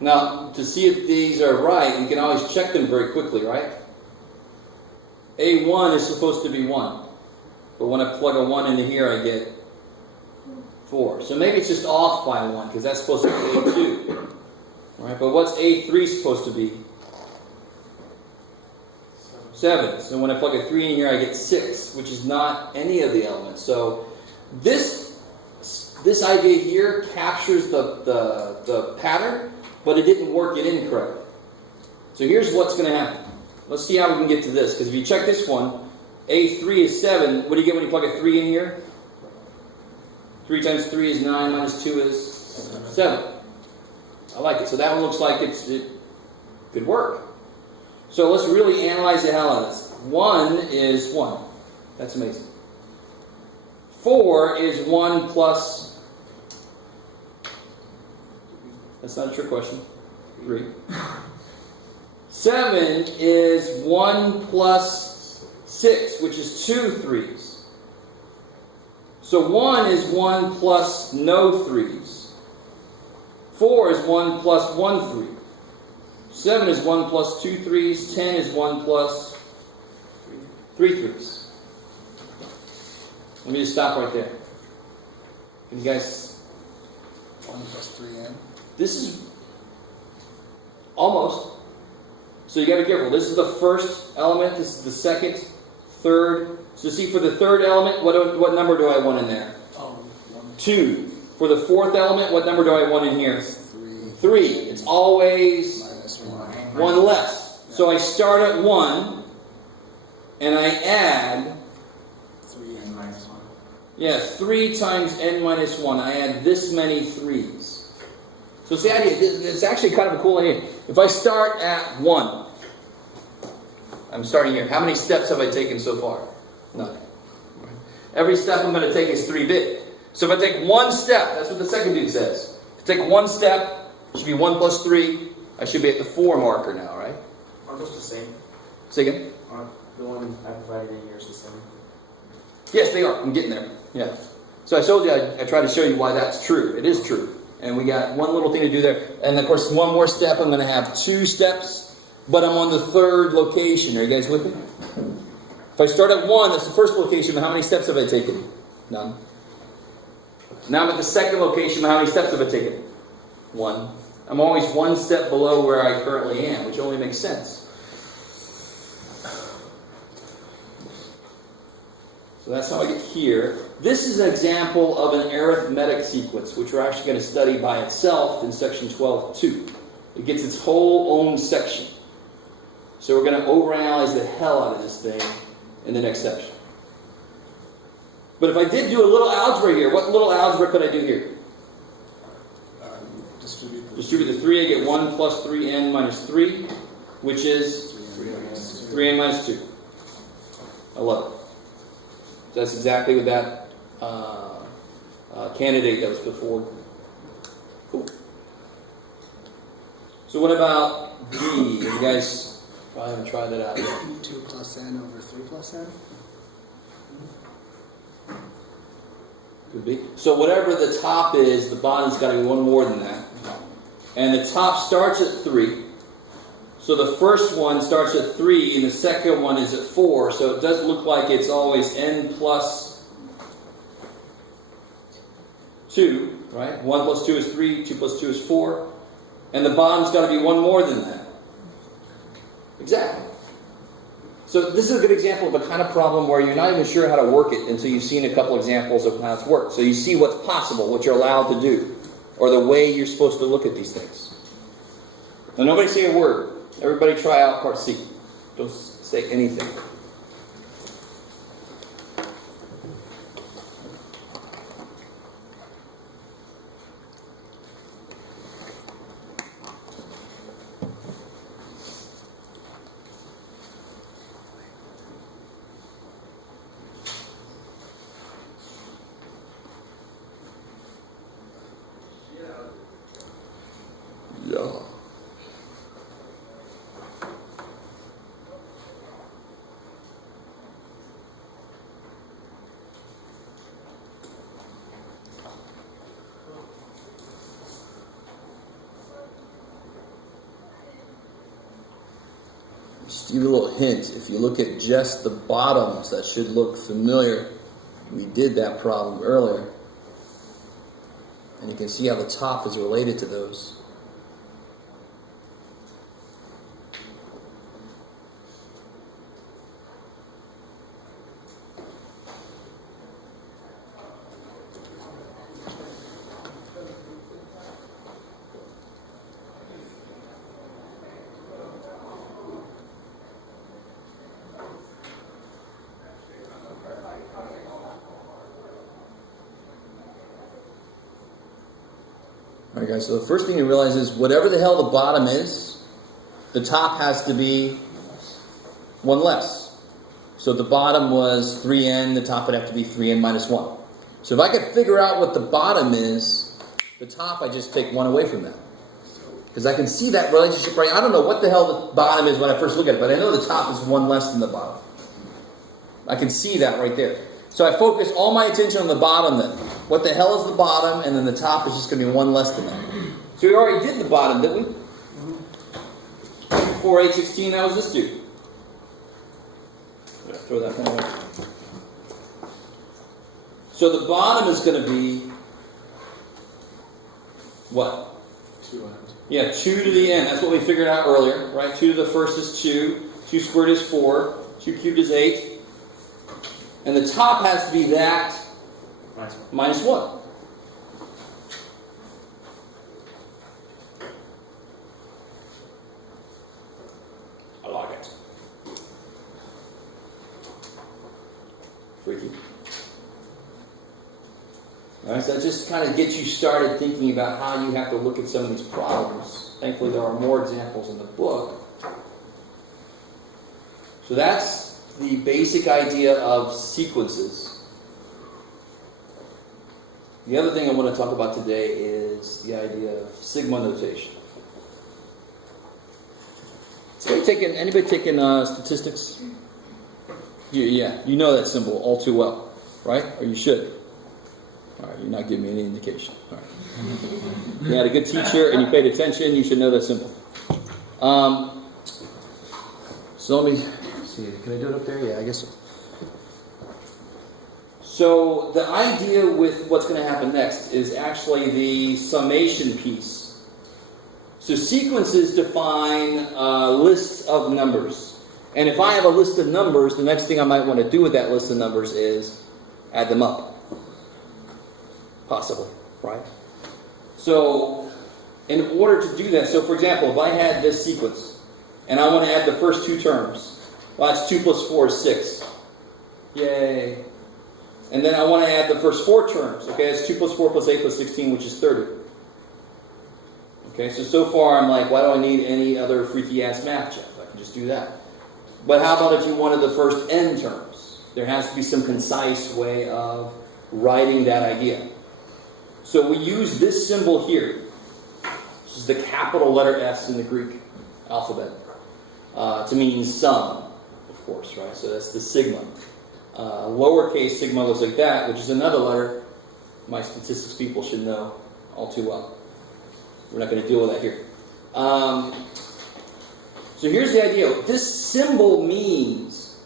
Now, to see if these are right, you can always check them very quickly, right? A1 is supposed to be 1. But when I plug a 1 into here, I get 4. So maybe it's just off by 1, because that's supposed to be A2. Right? But what's A3 supposed to be? 7. So when I plug a 3 in here, I get 6, which is not any of the elements. So this idea here captures the pattern, but it didn't work it in correctly. So here's what's going to happen. Let's see how we can get to this. Because if you check this one, A3 is 7. What do you get when you plug a 3 in here? 3 times 3 is 9, minus 2 is 7. I like it. So that one looks like it could work. So let's really analyze the hell out of this. 1 is 1. That's amazing. 4 is 1 plus... That's not a trick question. 3. 7 is 1 plus 6, which is 2 3s. So 1 is 1 plus no 3s. 4 is 1 plus 1 3. 7 is 1 plus 2 3s. 10 is 1 plus 3 3s. Let me just stop right there. Can you guys... 1 plus 3n. This is almost. So you got to be careful. This is the first element. This is the second, third. So see, for the third element, what number do I want in there? 2. For the fourth element, what number do I want in here? 3. It's always Minus 1. 1 less. So I start at 1, and I add... 3n minus 1. Yeah, 3 times n minus 1. I add this many 3s. So it's the idea. It's actually kind of a cool idea. If I start at 1, I'm starting here. How many steps have I taken so far? None. Every step I'm going to take is 3-bit. So if I take one step, that's what the second dude says. If I take one step, it should be 1 plus 3. I should be at the 4 marker now, right? Aren't those the same? Say again? Aren't the one I provided in here is the same? Yes, they are. I'm getting there. Yeah. So I told you, I tried to show you why that's true. It is true. And we got one little thing to do there. And of course, one more step. I'm going to have 2 steps, but I'm on the 3rd location. Are you guys with me? If I start at 1, that's the first location, but how many steps have I taken? None. Now I'm at the second location, but how many steps have I taken? 1. I'm always 1 step below where I currently am, which only makes sense. So that's how I get here. This is an example of an arithmetic sequence, which we're actually going to study by itself in section 12.2. It gets its whole own section. So we're going to overanalyze the hell out of this thing in the next section. But if I did do a little algebra here, what little algebra could I do here? Distribute the 3, I get 1 plus 3n minus 3, which is 3n minus 2. I love it. That's exactly what that candidate that was put forward. Cool. So what about D? You guys probably haven't tried that out yet. 2 plus n over 3 plus n? Could be. So whatever the top is, the bottom's got to be one more than that. And the top starts at 3. So the first one starts at 3, and the second one is at 4. So it does look like it's always n plus 2, right? 1 plus 2 is 3, 2 plus 2 is 4. And the bottom's got to be one more than that. Exactly. So this is a good example of a kind of problem where you're not even sure how to work it until you've seen a couple examples of how it's worked. So you see what's possible, what you're allowed to do, or the way you're supposed to look at these things. Now nobody say a word. Everybody try out part C. Don't say anything. Yeah. Just to give you a little hint, if you look at just the bottoms, that should look familiar. We did that problem earlier. And you can see how the top is related to those. Alright guys, so the first thing you realize is whatever the hell the bottom is, the top has to be 1 less. So if the bottom was 3n, the top would have to be 3n minus 1. So if I could figure out what the bottom is, the top I just take 1 away from that. Because I can see that relationship right. I don't know what the hell the bottom is when I first look at it, but I know the top is 1 less than the bottom. I can see that right there. So I focus all my attention on the bottom then. What the hell is the bottom? And then the top is just going to be 1 less than that. So we already did the bottom, didn't we? 4, 8, 16, that was this dude. Throw that one away. So the bottom is going to be what? 2n. Yeah, 2 to the n. That's what we figured out earlier, right? 2 to the first is 2. 2 squared is 4. 2 cubed is 8. And the top has to be that minus 1. I like it. Freaky. Alright, so that just kind of gets you started thinking about how you have to look at some of these problems. Thankfully, there are more examples in the book. So that's the basic idea of sequences. The other thing I want to talk about today is the idea of sigma notation. So anybody taking statistics? Yeah, you know that symbol all too well, right? Or you should. All right, you're not giving me any indication. All right. You had a good teacher and you paid attention, you should know that symbol. So let me see. Can I do it up there? Yeah, I guess so. So the idea with what's going to happen next is actually the summation piece. So sequences define lists of numbers. And if I have a list of numbers, the next thing I might want to do with that list of numbers is add them up. Possibly, right? So in order to do that, so for example, if I had this sequence and I want to add the first 2 terms, well, that's 2 plus 4 is 6. Yay. And then I want to add the first 4 terms. Okay, it's 2 plus 4 plus 8 plus 16, which is 30. Okay, so far I'm like, why do I need any other freaky ass math, Jeff? I can just do that. But how about if you wanted the first n terms? There has to be some concise way of writing that idea. So we use this symbol here. This is the capital letter S in the Greek alphabet. To mean sum, of course, right? So that's the sigma. Lowercase sigma looks like that, which is another letter my statistics people should know all too well. We're not going to deal with that here. So here's the idea. This symbol means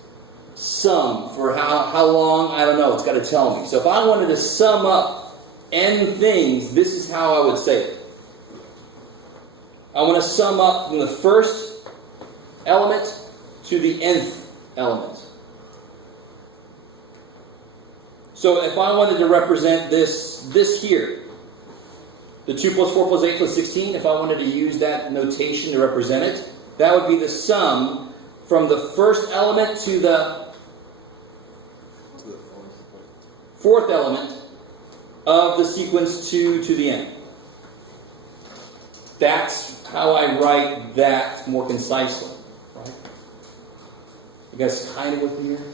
sum for how long, I don't know. It's got to tell me. So if I wanted to sum up n things, this is how I would say it. I want to sum up from the first element to the nth element. So if I wanted to represent this here, the 2 plus 4 plus 8 plus 16, if I wanted to use that notation to represent it, that would be the sum from the first element to the 4th element of the sequence 2 to the n. That's how I write that more concisely. Right? You guys kind of with me here?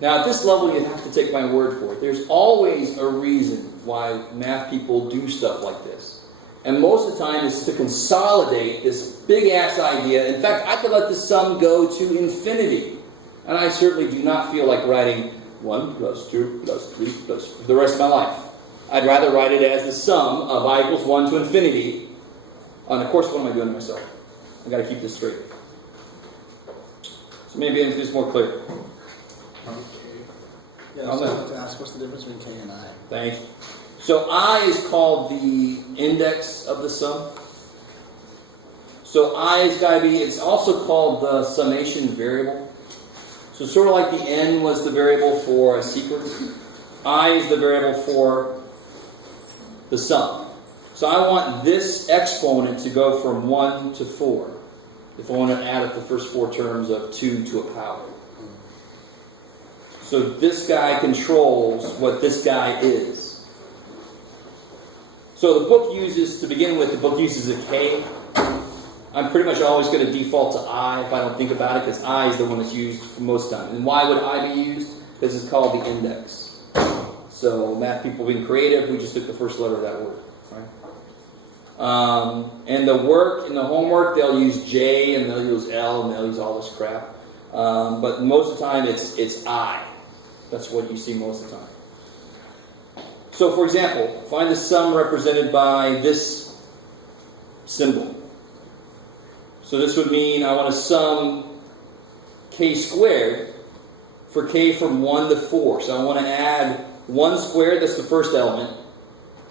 Now at this level you have to take my word for it. There's always a reason why math people do stuff like this. And most of the time it's to consolidate this big ass idea. In fact, I could let the sum go to infinity. And I certainly do not feel like writing 1 plus 2 plus 3 plus for the rest of my life. I'd rather write it as the sum of I equals 1 to infinity. And of course, what am I doing to myself? I've got to keep this straight. So maybe it's just more clear. Yeah, I was about to ask, what's the difference between K and I? Thank you. So I is called the index of the sum. So I has got to be, it's also called the summation variable. So sort of like the n was the variable for a sequence, I is the variable for the sum. So I want this exponent to go from 1 to 4. If I want to add up the first 4 terms of 2 to a power. So this guy controls what this guy is. So the book uses, to begin with, the book uses a K. I'm pretty much always going to default to I if I don't think about it, because I is the one that's used for most time. And why would I be used? Because it's called the index. So math people being creative, we just took the first letter of that word. Right? And the work and the homework, they'll use J and they'll use L and they'll use all this crap. But most of the time, it's I. That's what you see most of the time. So, for example, find the sum represented by this symbol. So this would mean I want to sum k squared for k from 1 to 4. So I want to add 1 squared, that's the first element.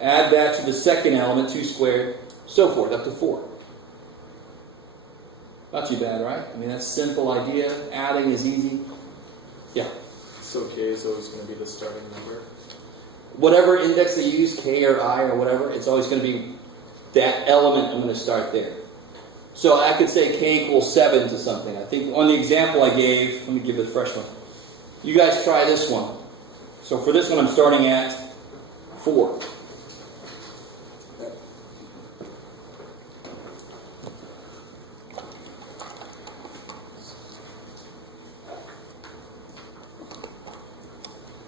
Add that to the second element, 2 squared, so forth, up to 4. Not too bad, right? I mean, that's a simple idea. Adding is easy. Yeah. So k is always going to be the starting number. Whatever index they use, k or I or whatever, it's always going to be that element. I'm going to start there. So I could say k equals 7 to something. I think on the example I gave, let me give it a fresh one. You guys try this one. So for this one, I'm starting at 4.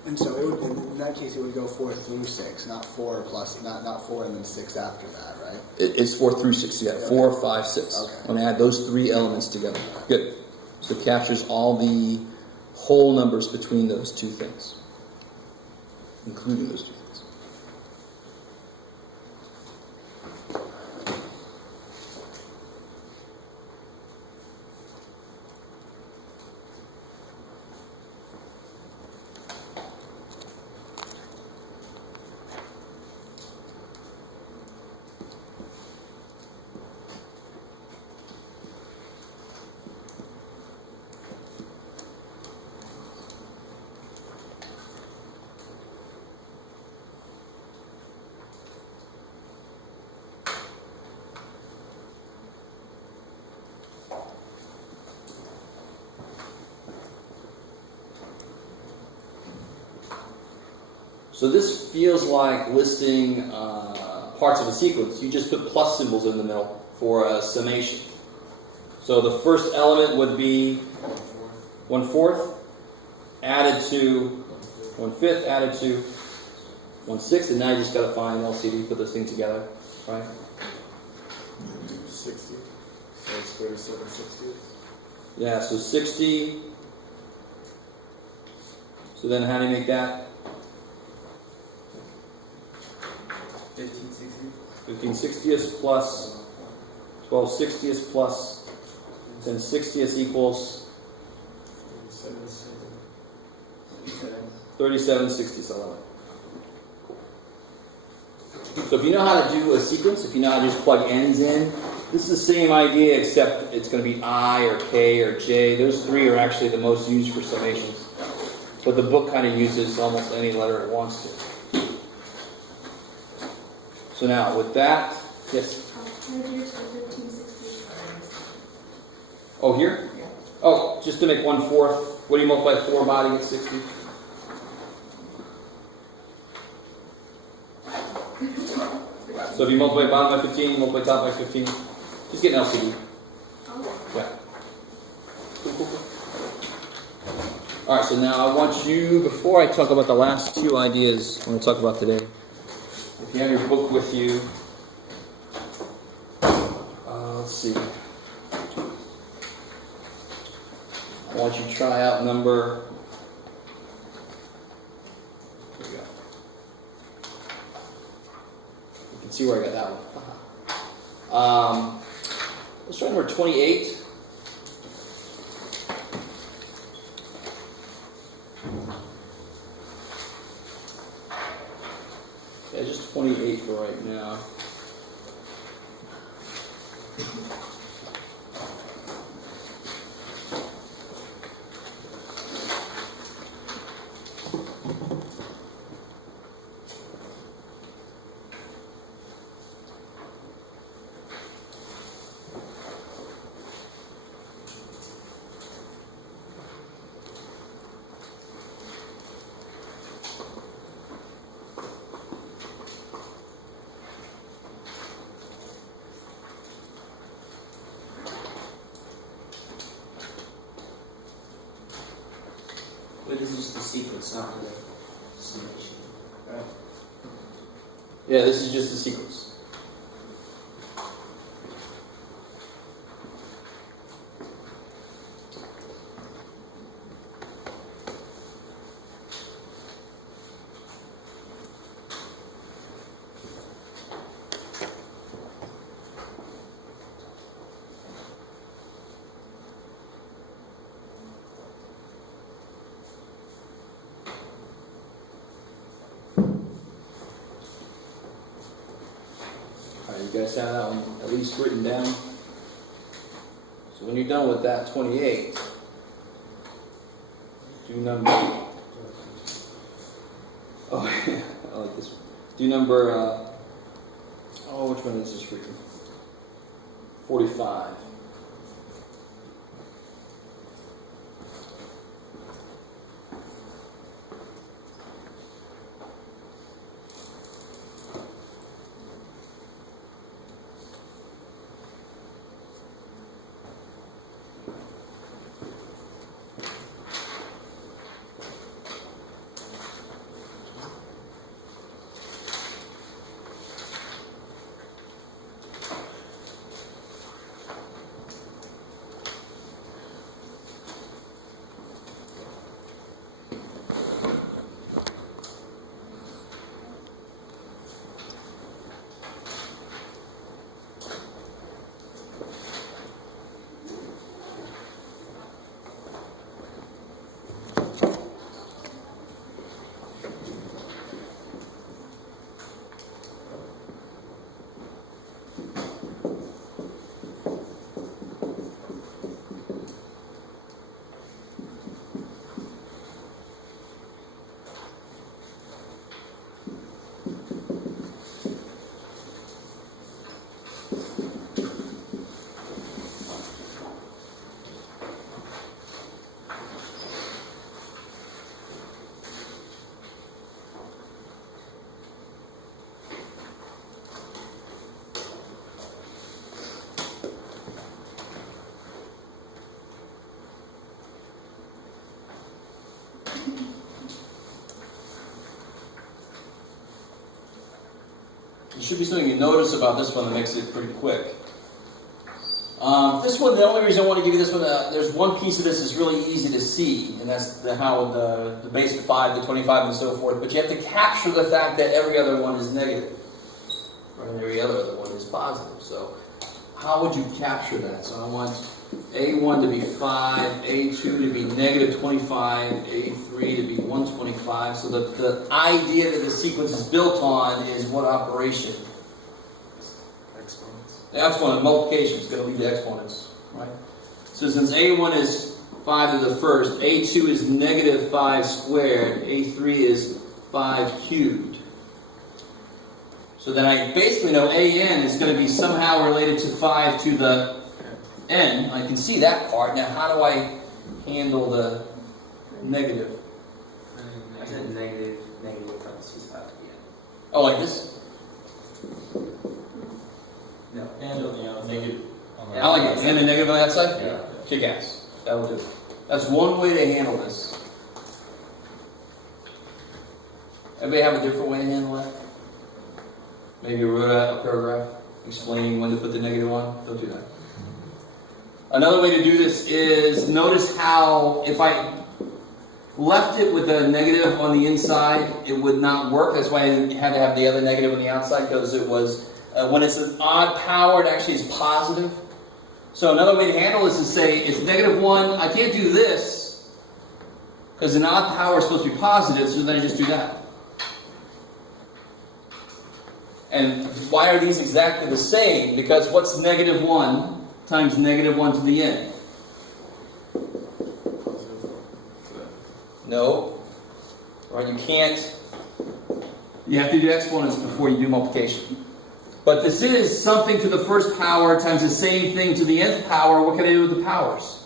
And so it would, in that case, it would go 4 through 6, not 4 plus, not 4 and then 6 after that, right? It's 4 through 6, yeah. Okay. 4, 5, 6. Okay. I'm going to add those 3 elements together. Good. So it captures all the whole numbers between those 2 things, including those 2 things. So this feels like listing parts of a sequence. You just put plus symbols in the middle for a summation. So the first element would be 1/4 added to 1/5 added to 1/6, and now you just got to find LCD, put this thing together, right? 60. So it's 37 60. Yeah, so 60. So then how do you make that? 15/60 plus 12/60 plus 10/60 equals 37/60. I love it. So if you know how to do a sequence, if you know how to just plug ends in, this is the same idea, except it's going to be I or K or J. Those 3 are actually the most used for summations. But the book kind of uses almost any letter it wants to. So now, with that, yes? Oh, here? Yeah. Oh, just to make 1/4. What do you multiply 4 by to get 60? So if you multiply bottom by 15, multiply top by 15, just get an LCD. Yeah. Cool. Alright, so now I want you, before I talk about the last 2 ideas I'm going to talk about today, if you have your book with you, let's see. I want you to try out number. Here we go. You can see where I got that one. Let's try number 28. Yeah, just 28 for right now. sequence, not the summation. Yeah, this is just the sequence. Alright, you guys have that one at least written down. So when you're done with that 28, do number. Oh, yeah, I like this one. Do number. Which one is this for you? 45. There should be something you notice about this one that makes it pretty quick. This one, the only reason I want to give you this one, there's one piece of this that's really easy to see, and that's how the basic 5, the 25, and so forth. But you have to capture the fact that every other one is negative, right? And every other one is positive. So how would you capture that? So I want A1 to be 5, A2 to be negative 25, A3 to be 125. So the idea that the sequence is built on is what operation? Exponents. The exponent, multiplication, is going to lead to exponents, right? So since A1 is 5 to the first, A2 is negative 5 squared, A3 is 5 cubed. So then I basically know AN is going to be somehow related to 5 to the n. I can see that part. Now how do I handle the negative? I said negative parentheses out at the end. Oh, like this? No. And on the outside. Negative. I like it. And the negative on the outside? Yeah. Kick ass. That will do it. That's one way to handle this. Everybody have a different way to handle that? Maybe you wrote out a paragraph explaining when to put the negative on. Don't do that. Another way to do this is notice how if I left it with a negative on the inside, it would not work. That's why I had to have the other negative on the outside, because it was when it's an odd power, it actually is positive. So another way to handle this is say it's negative 1. I can't do this because an odd power is supposed to be positive, so then I just do that. And why are these exactly the same? Because what's negative 1 times negative 1 to the n? No. Right? You can't. You have to do exponents before you do multiplication. But this is something to the first power times the same thing to the nth power. What can I do with the powers?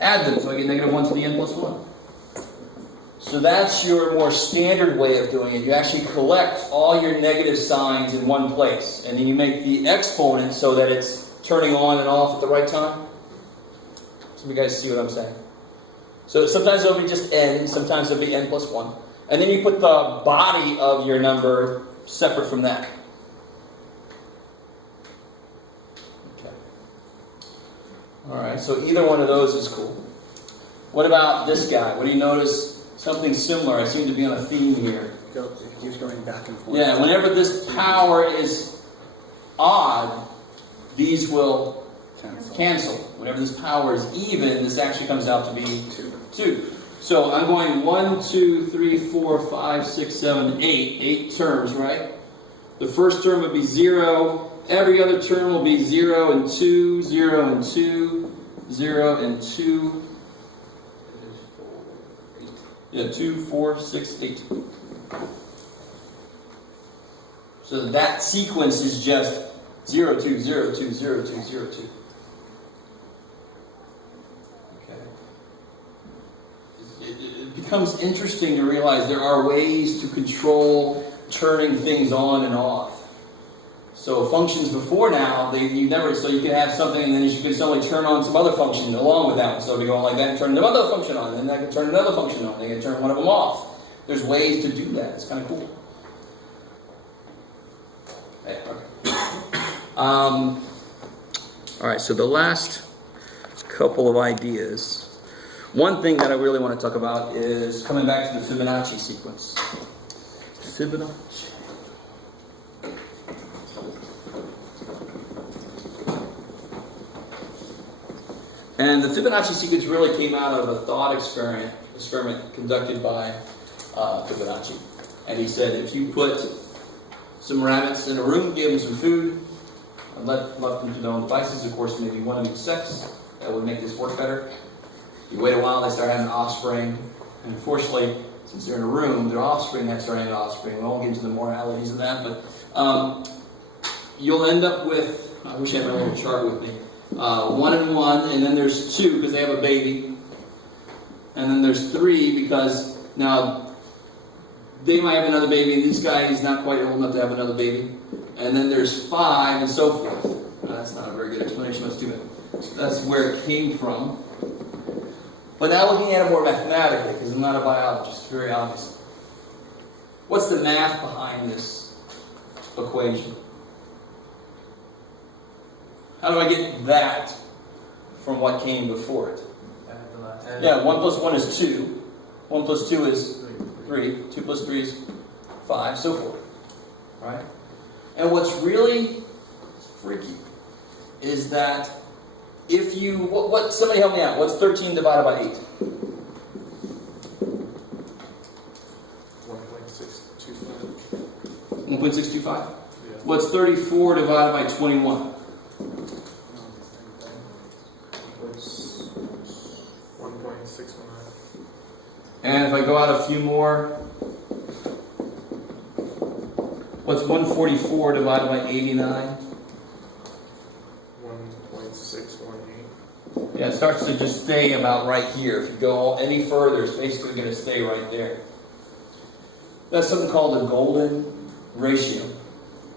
Add them. So I get negative 1 to the n plus 1. So that's your more standard way of doing it. You actually collect all your negative signs in one place. And then you make the exponent so that it's turning on and off at the right time. So you guys see what I'm saying? So sometimes it'll be just n, sometimes it'll be n plus 1. And then you put the body of your number separate from that. Okay. Alright, so either one of those is cool. What about this guy? What do you notice? Something similar. I seem to be on a theme here. It keeps going back and forth. Yeah, whenever this power is odd, these will cancel. Whenever this power is even, this actually comes out to be 2. So I'm going 1, 2, 3, 4, 5, 6, 7, 8. 8 terms, right? The first term would be 0. Every other term will be 0 and 2, 0 and 2, 0 and 2. Yeah, 2, 4, 6, 8. So that sequence is just 0, 2, 0, 2, 0, 2, 0, 2. It becomes interesting to realize there are ways to control turning things on and off. So functions before now, you can have something and then you can suddenly turn on some other function along with that one. So if you go like that and turn another function on, then that can turn another function on, then you can turn one of them off. There's ways to do that. It's kind of cool. Yeah, okay. Alright, so the last couple of ideas. One thing that I really want to talk about is coming back to the Fibonacci sequence. Fibonacci. And the Fibonacci sequence really came out of a thought experiment conducted by Fibonacci. And he said, if you put some rabbits in a room, gave them some food, and left them to their own devices, of course, maybe one of each sex, that would make this work better. You wait a while, they start having offspring, and unfortunately, since they're in a room, their offspring have started having offspring. We won't get into the moralities of that, but you'll end up with, I wish I had my little chart with me, 1 and 1, and then there's 2 because they have a baby, and then there's 3 because now they might have another baby, and this guy is not quite old enough to have another baby, and then there's 5 and so forth. That's not a very good explanation, that's too bad. That's where it came from. But now looking at it more mathematically, because I'm not a biologist, it's very obvious. What's the math behind this equation? How do I get that from what came before it? Yeah, 1 plus 1 is 2. 1 plus 2 is 3. 2 plus 3 is 5, so forth. Right? And what's really freaky is that if you, somebody help me out. What's 13 divided by 8? 1.625. 1.625? Yeah. What's 34 divided by 21? 1.619. And if I go out a few more, what's 144 divided by 89? 1.618. Yeah, it starts to just stay about right here. If you go any further, it's basically going to stay right there. That's something called the golden ratio.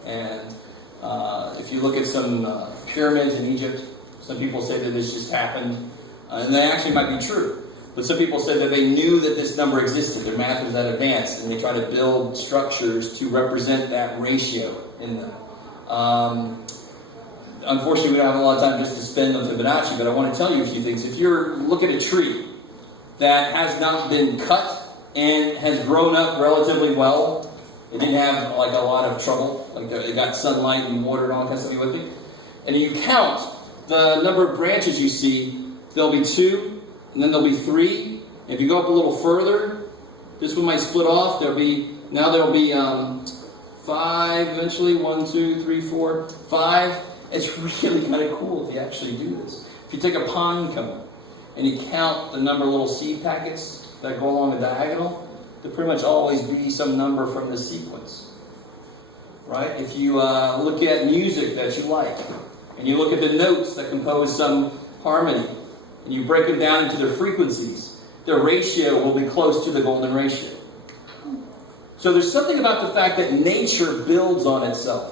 And if you look at some pyramids in Egypt, some people say that this just happened. And that actually might be true. But some people said that they knew that this number existed. Their math was that advanced. And they tried to build structures to represent that ratio in them. Unfortunately, we don't have a lot of time just to spend on Fibonacci, but I want to tell you a few things. If you're looking at a tree that has not been cut and has grown up relatively well, it didn't have like a lot of trouble, like it got sunlight and water and all kinds of stuff with it, and you count the number of branches you see, there'll be 2, and then there'll be 3. If you go up a little further, this one might split off. There'll be 5 eventually. 1, 2, 3, 4, 5. It's really kind of cool if you actually do this. If you take a pine cone and you count the number of little seed packets that go along the diagonal, there'll pretty much always be some number from the sequence. Right? If you look at music that you like, and you look at the notes that compose some harmony, and you break them down into their frequencies, their ratio will be close to the golden ratio. So there's something about the fact that nature builds on itself.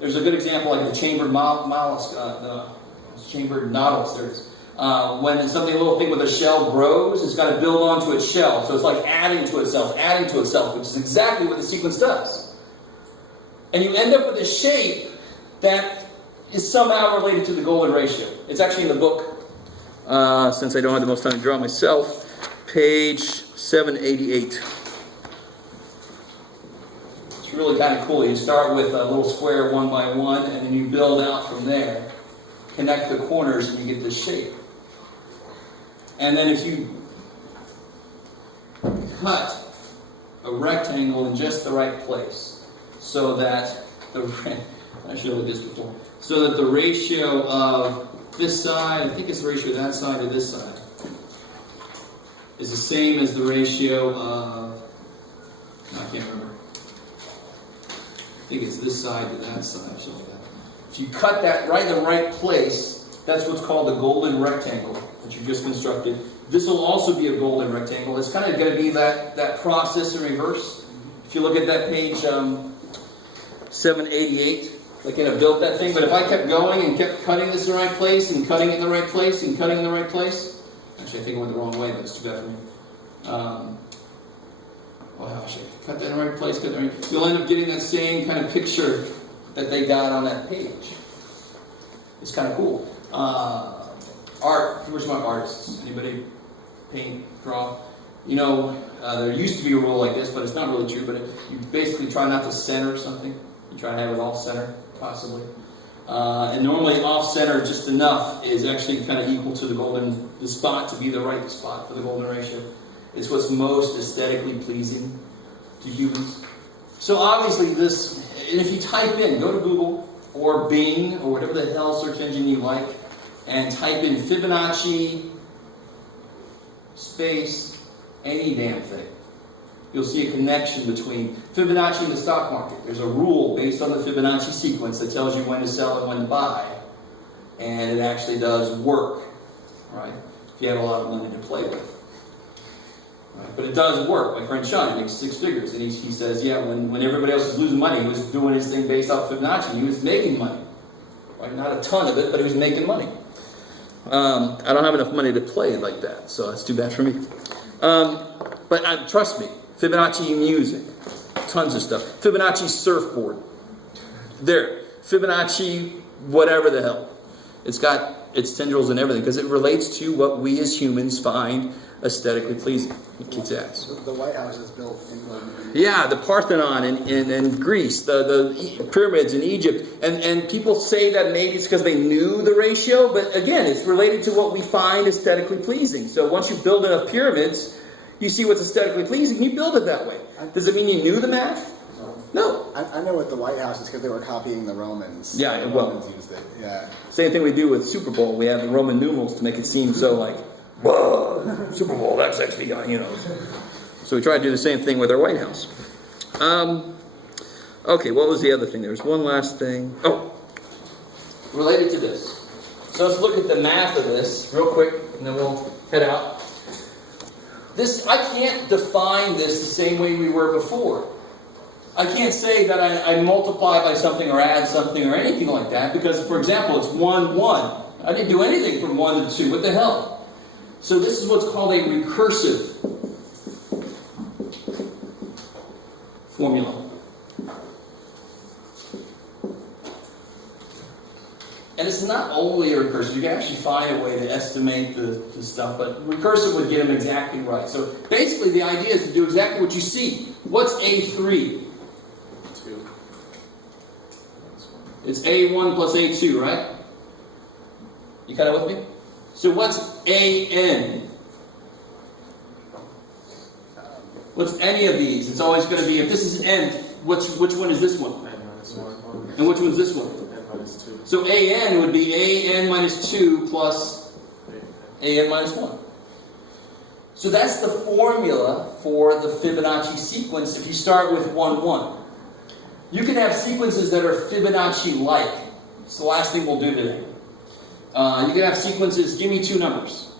There's a good example like the chambered mollusk, chambered nautilus. There it is. When something, a little thing with a shell grows, it's got to build onto its shell. So it's like adding to itself, which is exactly what the sequence does. And you end up with a shape that is somehow related to the golden ratio. It's actually in the book, since I don't have the most time to draw myself, page 788. It's really kind of cool. You start with a little square 1 by 1, and then you build out from there, connect the corners, and you get this shape. And then if you cut a rectangle in just the right place, so that I showed this before, so that the ratio of this side, I think it's the ratio of that side to this side, is the same as the ratio of, I can't remember. I think it's this side to that side, or something like that. If you cut that right in the right place, that's what's called the golden rectangle that you just constructed. This will also be a golden rectangle. It's kind of going to be that process in reverse. If you look at that page 788, like I built that thing, but if I kept going and kept cutting this in the right place and cutting it in the right place and cutting it in the right place, actually I think I went the wrong way, but it's too bad for me. I should cut that in the right place, cut that in the right. You'll end up getting that same kind of picture that they got on that page. It's kind of cool. Art. Where's my artists? Anybody paint, draw? You know, there used to be a rule like this, but it's not really true. But you basically try not to center something. You try to have it off center, possibly. And normally off center just enough is actually kind of equal to the spot to be the right spot for the golden ratio. It's what's most aesthetically pleasing to humans. So obviously this, and if you type in, go to Google or Bing or whatever the hell search engine you like, and type in Fibonacci space any damn thing. You'll see a connection between Fibonacci and the stock market. There's a rule based on the Fibonacci sequence that tells you when to sell and when to buy. And it actually does work, right? If you have a lot of money to play with. Right? But it does work. My friend Sean, he makes 6 figures. And he says, yeah, when everybody else was losing money, he was doing his thing based off Fibonacci. He was making money. Right? Not a ton of it, but he was making money. I don't have enough money to play like that, so that's too bad for me. But trust me, Fibonacci music, tons of stuff. Fibonacci surfboard. There. Fibonacci whatever the hell. It's got its tendrils and everything, because it relates to what we as humans find aesthetically pleasing. It kicks ass. The White House is built in Yeah, the Parthenon in Greece, the pyramids in Egypt. And people say that maybe it's because they knew the ratio, but again, it's related to what we find aesthetically pleasing. So once you build enough pyramids, you see what's aesthetically pleasing, you build it that way. Does it mean you knew the math? No. I know what the White House is because they were copying the Romans. Yeah, the well, Romans used it. Yeah. Same thing we do with Super Bowl. We have the Roman numerals to make it seem so like, whoa, Super Bowl, that's actually, you know. So we try to do the same thing with our White House. Okay, what was the other thing? There was one last thing. Oh, related to this. So let's look at the math of this real quick, and then we'll head out. This, I can't define this the same way we were before. I can't say that I multiply by something or add something or anything like that, because, for example, it's 1, 1. I didn't do anything from 1 to 2. What the hell? So this is what's called a recursive formula. And it's not only a recursive. You can actually find a way to estimate the stuff, but recursive would get them exactly right. So basically the idea is to do exactly what you see. What's A3? 2. It's A1 plus A2, right? You kind of with me? So what's AN? What's any of these? It's always going to be, if this is N, which one is this one? N minus 1. And which one's this one? N minus 2. So AN would be AN minus 2 plus AN minus 1. So that's the formula for the Fibonacci sequence if you start with 1, 1. You can have sequences that are Fibonacci-like. It's the last thing we'll do today. You can have sequences, give me 2 numbers.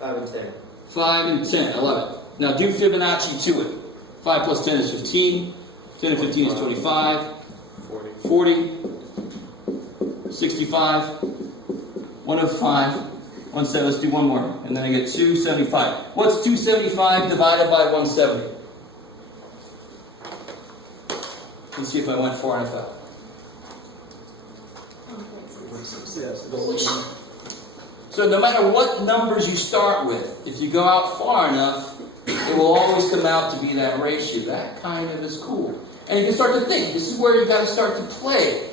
5 and 10. 5 and 10, I love it. Now do Fibonacci to it. 5 plus 10 is 15. 10 and 15 is 25. 40. 65. 105. 170. Let's do one more. And then I get 275. What's 275 divided by 170? Let's see if I went far enough out. 1.6. So no matter what numbers you start with, if you go out far enough, it will always come out to be that ratio. That kind of is cool. And you can start to think, this is where you got to start to play.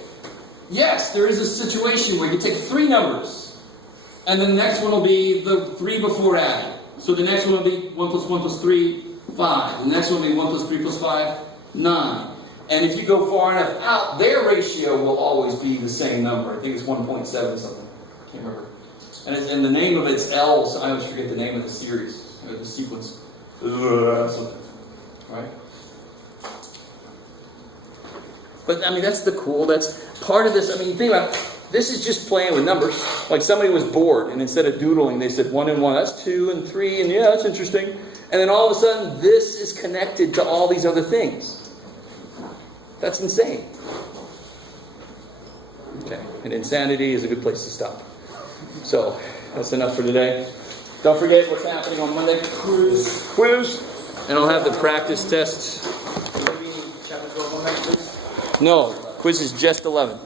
Yes, there is a situation where you take three numbers, and then the next one will be the 3 before adding. So the next one will be 1 plus 1 plus 3, 5. The next one will be 1 plus 3 plus 5, 9. And if you go far enough out, their ratio will always be the same number. I think it's 1.7 something. I can't remember. And the name of it's L, so I always forget the name of the series, or the sequence. Something. Right? But, I mean, that's the cool, that's part of this. I mean, you think about it, this is just playing with numbers. Like somebody was bored, and instead of doodling, they said 1 and 1, that's 2 and 3, and yeah, that's interesting. And then all of a sudden, this is connected to all these other things. That's insane. Okay, and insanity is a good place to stop. So, that's enough for today. Don't forget what's happening on Monday. Quiz. And I'll have the practice tests. Maybe chapter 12 on that, please. No, quiz is just 11.